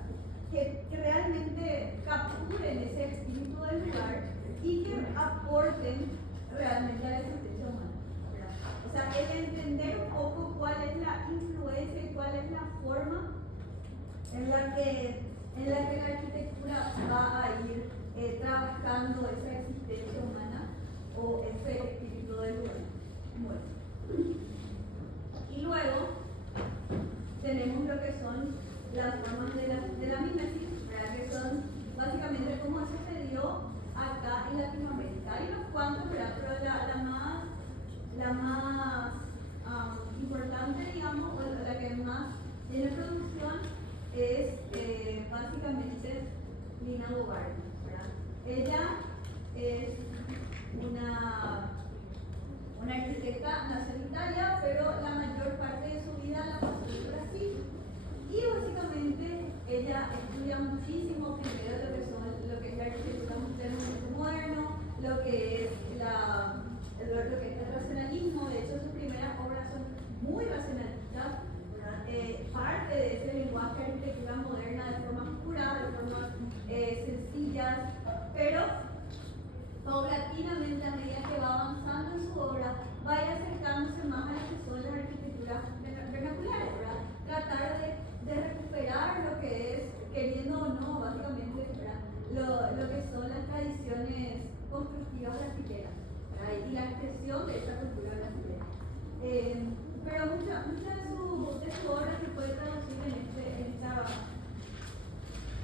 que realmente capturen ese espíritu del lugar y que aporten realmente a la existencia humana, ¿verdad? O sea, el entender un poco cuál es la influencia y cuál es la forma en la que la arquitectura va a ir trabajando esa existencia humana o ese espíritu del lugar. Bueno. Y luego tenemos lo que son las formas de la mimesis, ¿verdad? Que son básicamente cómo se dio acá en Latinoamérica. Hay unos cuantos, ¿verdad? Pero la más importante, digamos, o la que más tiene producción es básicamente Lina Bobardi, ¿verdad? Ella es una arquitecta nació en Italia, pero la mayor parte de su vida la pasó en Brasil. Y básicamente ella estudia muchísimo primero lo que es la arquitectura del movimiento moderno, lo que es el racionalismo. De hecho, sus primeras obras son muy racionalistas, parte de ese lenguaje de arquitectura moderna de formas puras, de formas sencillas, pero paulatinamente, a medida que va avanzando en su obra, va a ir acercándose más a las que son las arquitecturas vernaculares, ¿verdad? Tratar de recuperar lo que es, queriendo o no, básicamente, ¿verdad? Lo que son las tradiciones constructivas brasileñas, ¿verdad? Y la expresión de esa cultura brasileña. Pero mucha de su obra se puede traducir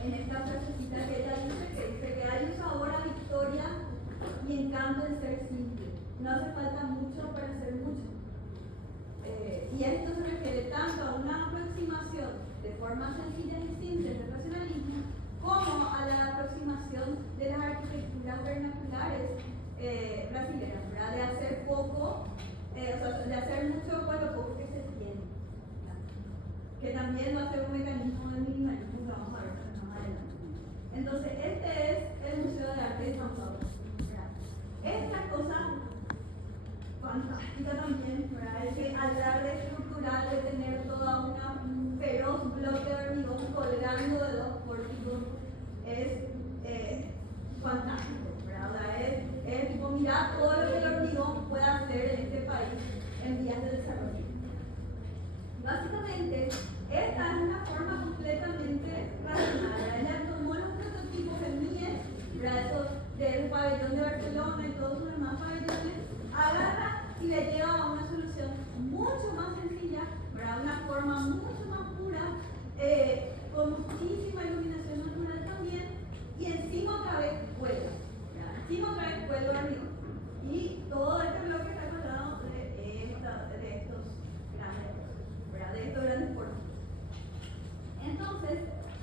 en esta frasecita que ella dice que hay un sabor a victoria y encanto en ser simple. No hace falta mucho para ser mucho. Y esto se refiere tanto a una aproximación de formas sencillas y simples del racionalismo, como a la aproximación de las arquitecturas vernaculares brasileñas, ¿verdad? De hacer poco, de hacer mucho con lo poco que se tiene, ¿verdad? Que también va a ser un mecanismo de minimalismo que vamos a ver más adelante. Entonces, este es el Museo de Arte de San Pablo, ¿verdad? Esta cosa fantástica también, ¿verdad? Es que hablar de estructural, de tener toda una feroz bloque de hormigón colgando de dos pórticos, es fantástico, ¿verdad? O sea, es tipo, mira todo lo que el hormigón puede hacer en este país en vías de desarrollo. Básicamente, esta es una forma completamente racional, ¿verdad? Ella tomó los prototipos de Mies, ¿verdad? Del pabellón de Barcelona y todos sus demás pabellones, agarra y le lleva a una solución mucho más sencilla, ¿verdad? Una forma mucho más pura, con muchísima iluminación natural también, y encima otra vez cuelga, ¿verdad? Encima otra vez cuelga el hormigón. Y todo este bloque está colgado de estos grandes, ¿verdad? De estos grandes formas. Entonces,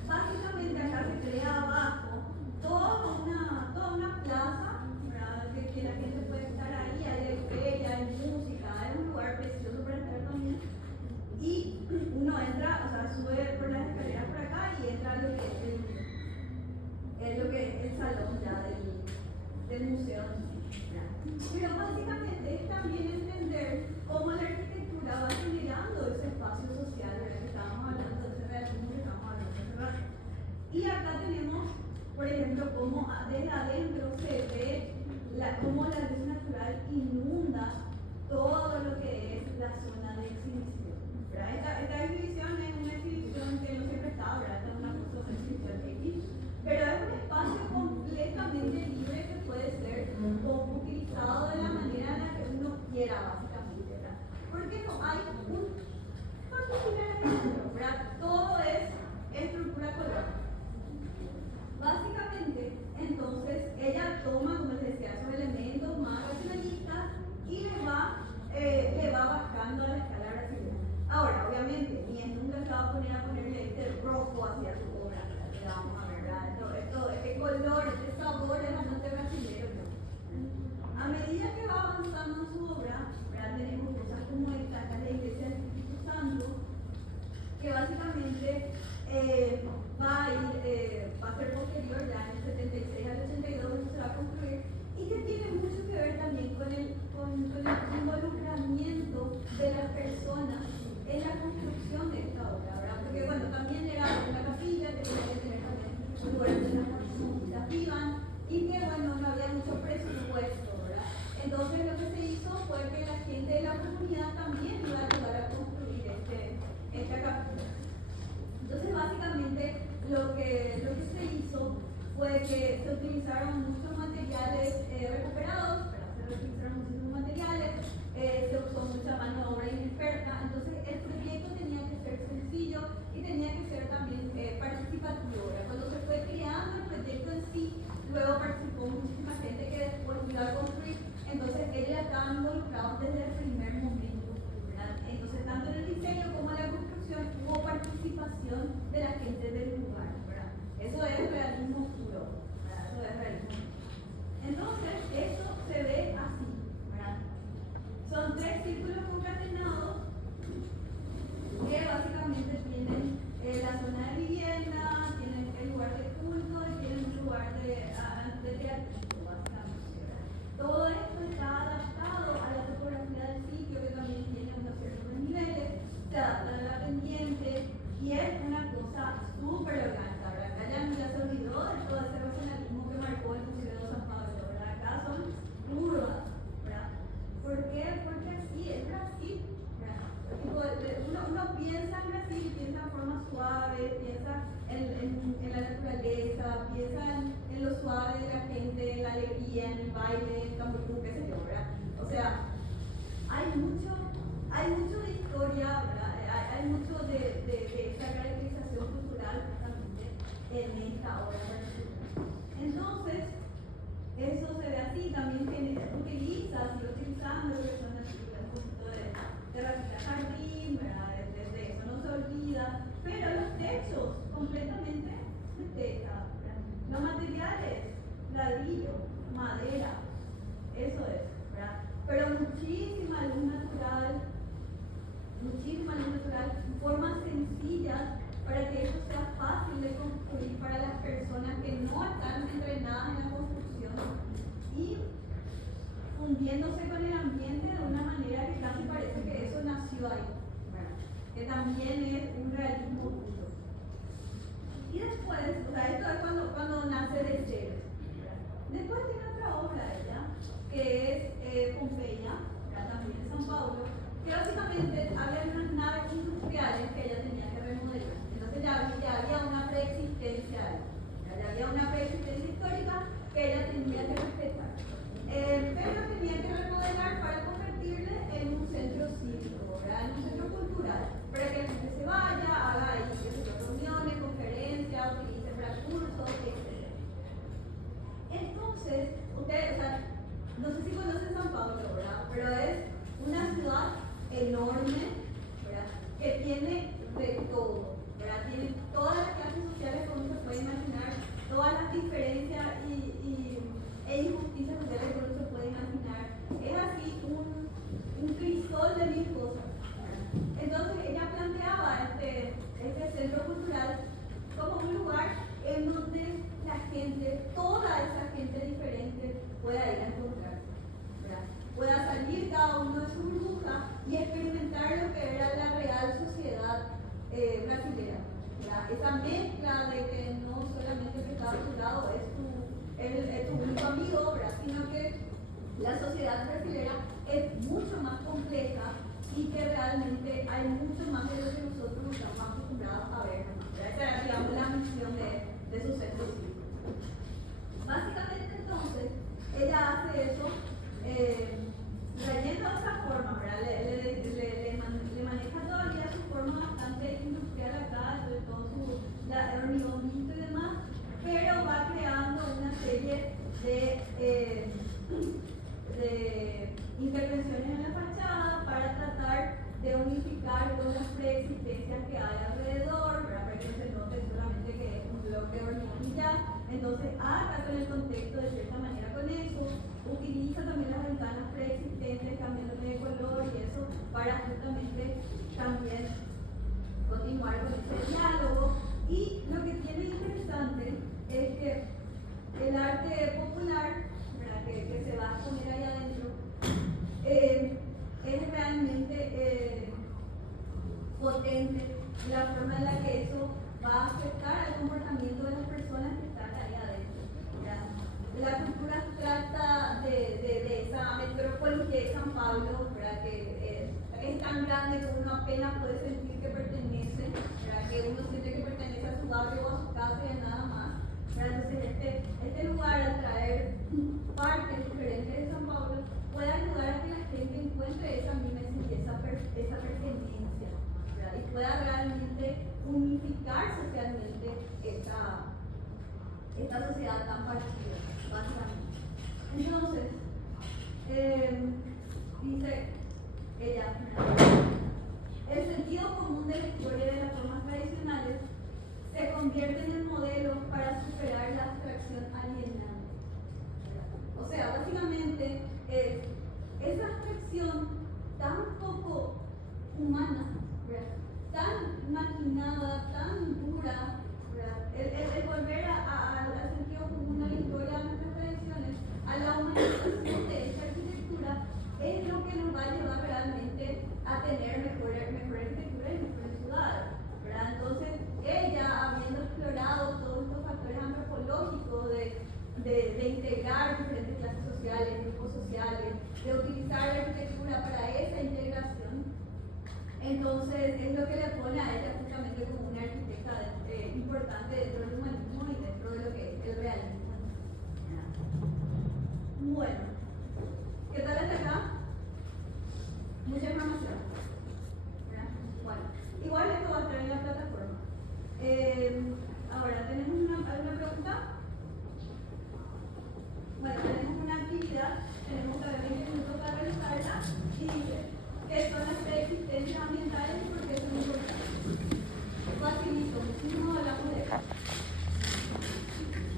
básicamente acá se crea abajo toda una plaza, ¿verdad? Que la luz natural inunda todo lo que es la zona de exhibición. Esta exhibición es una exhibición que no siempre está, ¿verdad? Esta es una exhibición X, pero es un espacio completamente libre que puede ser utilizado de la manera en la que uno quiera, básicamente, ¿verdad? Porque no hay un particular ejemplo, ¿verdad? Todo es estructura color. Básicamente, entonces, ella toma, como les decía, esos elementos más racionalistas y le va bajando a la escala brasileña. Ahora, obviamente, ni es nunca se va a ponerle este rojo hacia su obra, ¿verdad? Vamos a ver, ¿verdad? Este color, este sabor es bastante brasileño, ¿no? A medida que va avanzando en su obra, ¿verdad? Tenemos cosas como esta, la Iglesia del Espíritu Santo, que básicamente va a ser posterior, ya en el 76 al 82 se va a construir, y que tiene mucho que ver también con el involucramiento de las personas en la construcción de esta obra, ¿verdad? Porque bueno, también era una capilla, tenía que tener también un lugar donde las personas vivan, y que bueno, no había mucho presupuesto, ¿verdad? Entonces lo que se hizo fue que la gente de la comunidad también iba a ayudar a construir esta capilla. Entonces básicamente lo que se hizo fue que se utilizaron muchos materiales recuperados, se reutilizaron muchos materiales, se usó mucha mano de obra inexperta, entonces el proyecto tenía que ser sencillo y tenía que ser también participativo. Cuando se fue creando el proyecto en sí, luego participó muchísima gente que después iba a construir, entonces ellos estaban involucrados desde el primer momento, ¿verdad? Entonces tanto en el diseño como en la construcción hubo participación de la gente del lugar, ¿verdad? Eso es realismo puro, ¿verdad? Eso es realismo. Entonces, esto se ve así, ¿verdad? Son 3 círculos concatenados que básicamente tienen la zona de vivienda, tienen el lugar de culto y tienen un lugar de teatro, básicamente, ¿verdad? Todo esto está adaptado a la topografía del sitio, que también tiene unos ciertos niveles, se adapta a la pendiente y es una cosa súper orgánica, ¿verdad? Acá ya se olvidó de todo ese racionalismo que marcó el Museo de San Pablo, ¿verdad? Acá son curvas, ¿verdad? ¿Por qué? Porque así es Brasil, ¿verdad? Uno piensa en Brasil, piensa en forma suave, piensa en la naturaleza, piensa en lo suave de la gente, en la alegría, en el baile, en el tamború, qué sé yo, ¿verdad? O sea, hay mucho de historia, ¿verdad? Hay mucho de esta caracterización cultural justamente en esta obra particular. Entonces, eso se ve así, también sigue utilizando lo que son el conjunto de Rafita Jardín, ¿verdad? Desde eso no se olvida, pero los techos completamente de teja, ¿verdad? Los materiales, ladrillo, madera, eso es, ¿verdad? Pero muchísima luz natural, formas sencillas para que eso sea fácil de construir para las personas que no están entrenadas en la construcción y fundiéndose con el ambiente de una manera que casi parece que eso nació ahí, ¿verdad? Que también es un realismo puro. Y después, o sea, esto es cuando nace de cero, ¿verdad? Después tiene otra obra ella, que es Pompeya, ¿verdad? También en San Paulo, que básicamente había unas naves industriales que ella tenía que remodelar. Entonces ya había una preexistencia ahí, ya había una preexistencia histórica que ella tenía que respetar. Pero tenía que remodelar para convertirle en un centro cívico, ¿verdad? En un centro cultural, para que la gente se vaya, haga ahí reuniones, conferencias, utilice para cursos, etc. Entonces, ustedes, o sea, no sé si conocen San Pablo, ¿verdad? Pero es una ciudad enorme, ¿verdad? Que tiene de todo, ¿verdad? Tiene todas las clases sociales como se puede imaginar, todas las diferencias e injusticias sociales que uno se puede imaginar. Es así un crisol de mil cosas, ¿verdad? Entonces ella planteaba este centro cultural como un lugar en donde la gente, toda esa gente diferente, pueda ir a encontrarse, ¿verdad? Pueda salir cada uno de su burbuja y experimentar lo que era la real sociedad brasileña, ¿verdad? Esa mezcla de que no solamente el pescado azulado la sociedad brasileña es mucho más compleja y que realmente hay mucho más de lo que nosotros estamos acostumbrados a ver. Esa era, digamos, la misión de su sexto ciclo. Básicamente, entonces, ella hace eso trayendo de otra forma, ¿verdad? Le maneja todavía su forma bastante industrial acá, sobre todo la hormigonista y demás, pero va creando una serie de intervenciones en la fachada para tratar de unificar todas las preexistencias que hay alrededor, ¿verdad? Para que no se note solamente que es un bloque de hormigón y ya. Entonces, acá con el contexto de cierta manera con eso, utiliza también las ventanas preexistentes, cambiándole de color y eso, para justamente también continuar con ese diálogo. Y lo que tiene interesante es que el arte popular, ¿verdad? Que se va a poner ahí adentro, es realmente potente la forma en la que eso va a afectar al comportamiento de las personas que están ahí adentro, ¿verdad? La cultura abstracta de esa metrópoli que es San Pablo, ¿verdad? Que es tan grande que uno apenas puede sentir que pertenece, ¿verdad? Que uno siente que pertenece a su barrio o a su casa y a nada más, ¿verdad? Entonces este lugar, al traer partes diferentes de San Pablo, puede ayudar a que la gente encuentre esa mimesis y esa pertenencia, ¿verdad? Y pueda realmente unificar socialmente esta sociedad tan partida, básicamente. Entonces, dice ella, el sentido común de la historia de las formas tradicionales se convierte en el modelo para superar la abstracción alienante. O sea, básicamente esa abstracción tan poco humana, ¿verdad? Tan maquinada, tan dura, ¿verdad? El volver al sentido común, a la historia, a nuestras tradiciones, a la humanización de esta arquitectura, es lo que nos va a llevar realmente a tener mejor arquitectura y mejores ciudades, ¿verdad? Entonces, ella, habiendo explorado todos estos factores antropológicos de integrar diferentes clases sociales, grupos sociales, de utilizar la arquitectura para esa integración, entonces es lo que le pone a ella justamente como una arquitecta importante dentro del humanismo y dentro de lo que es el realismo. Bueno.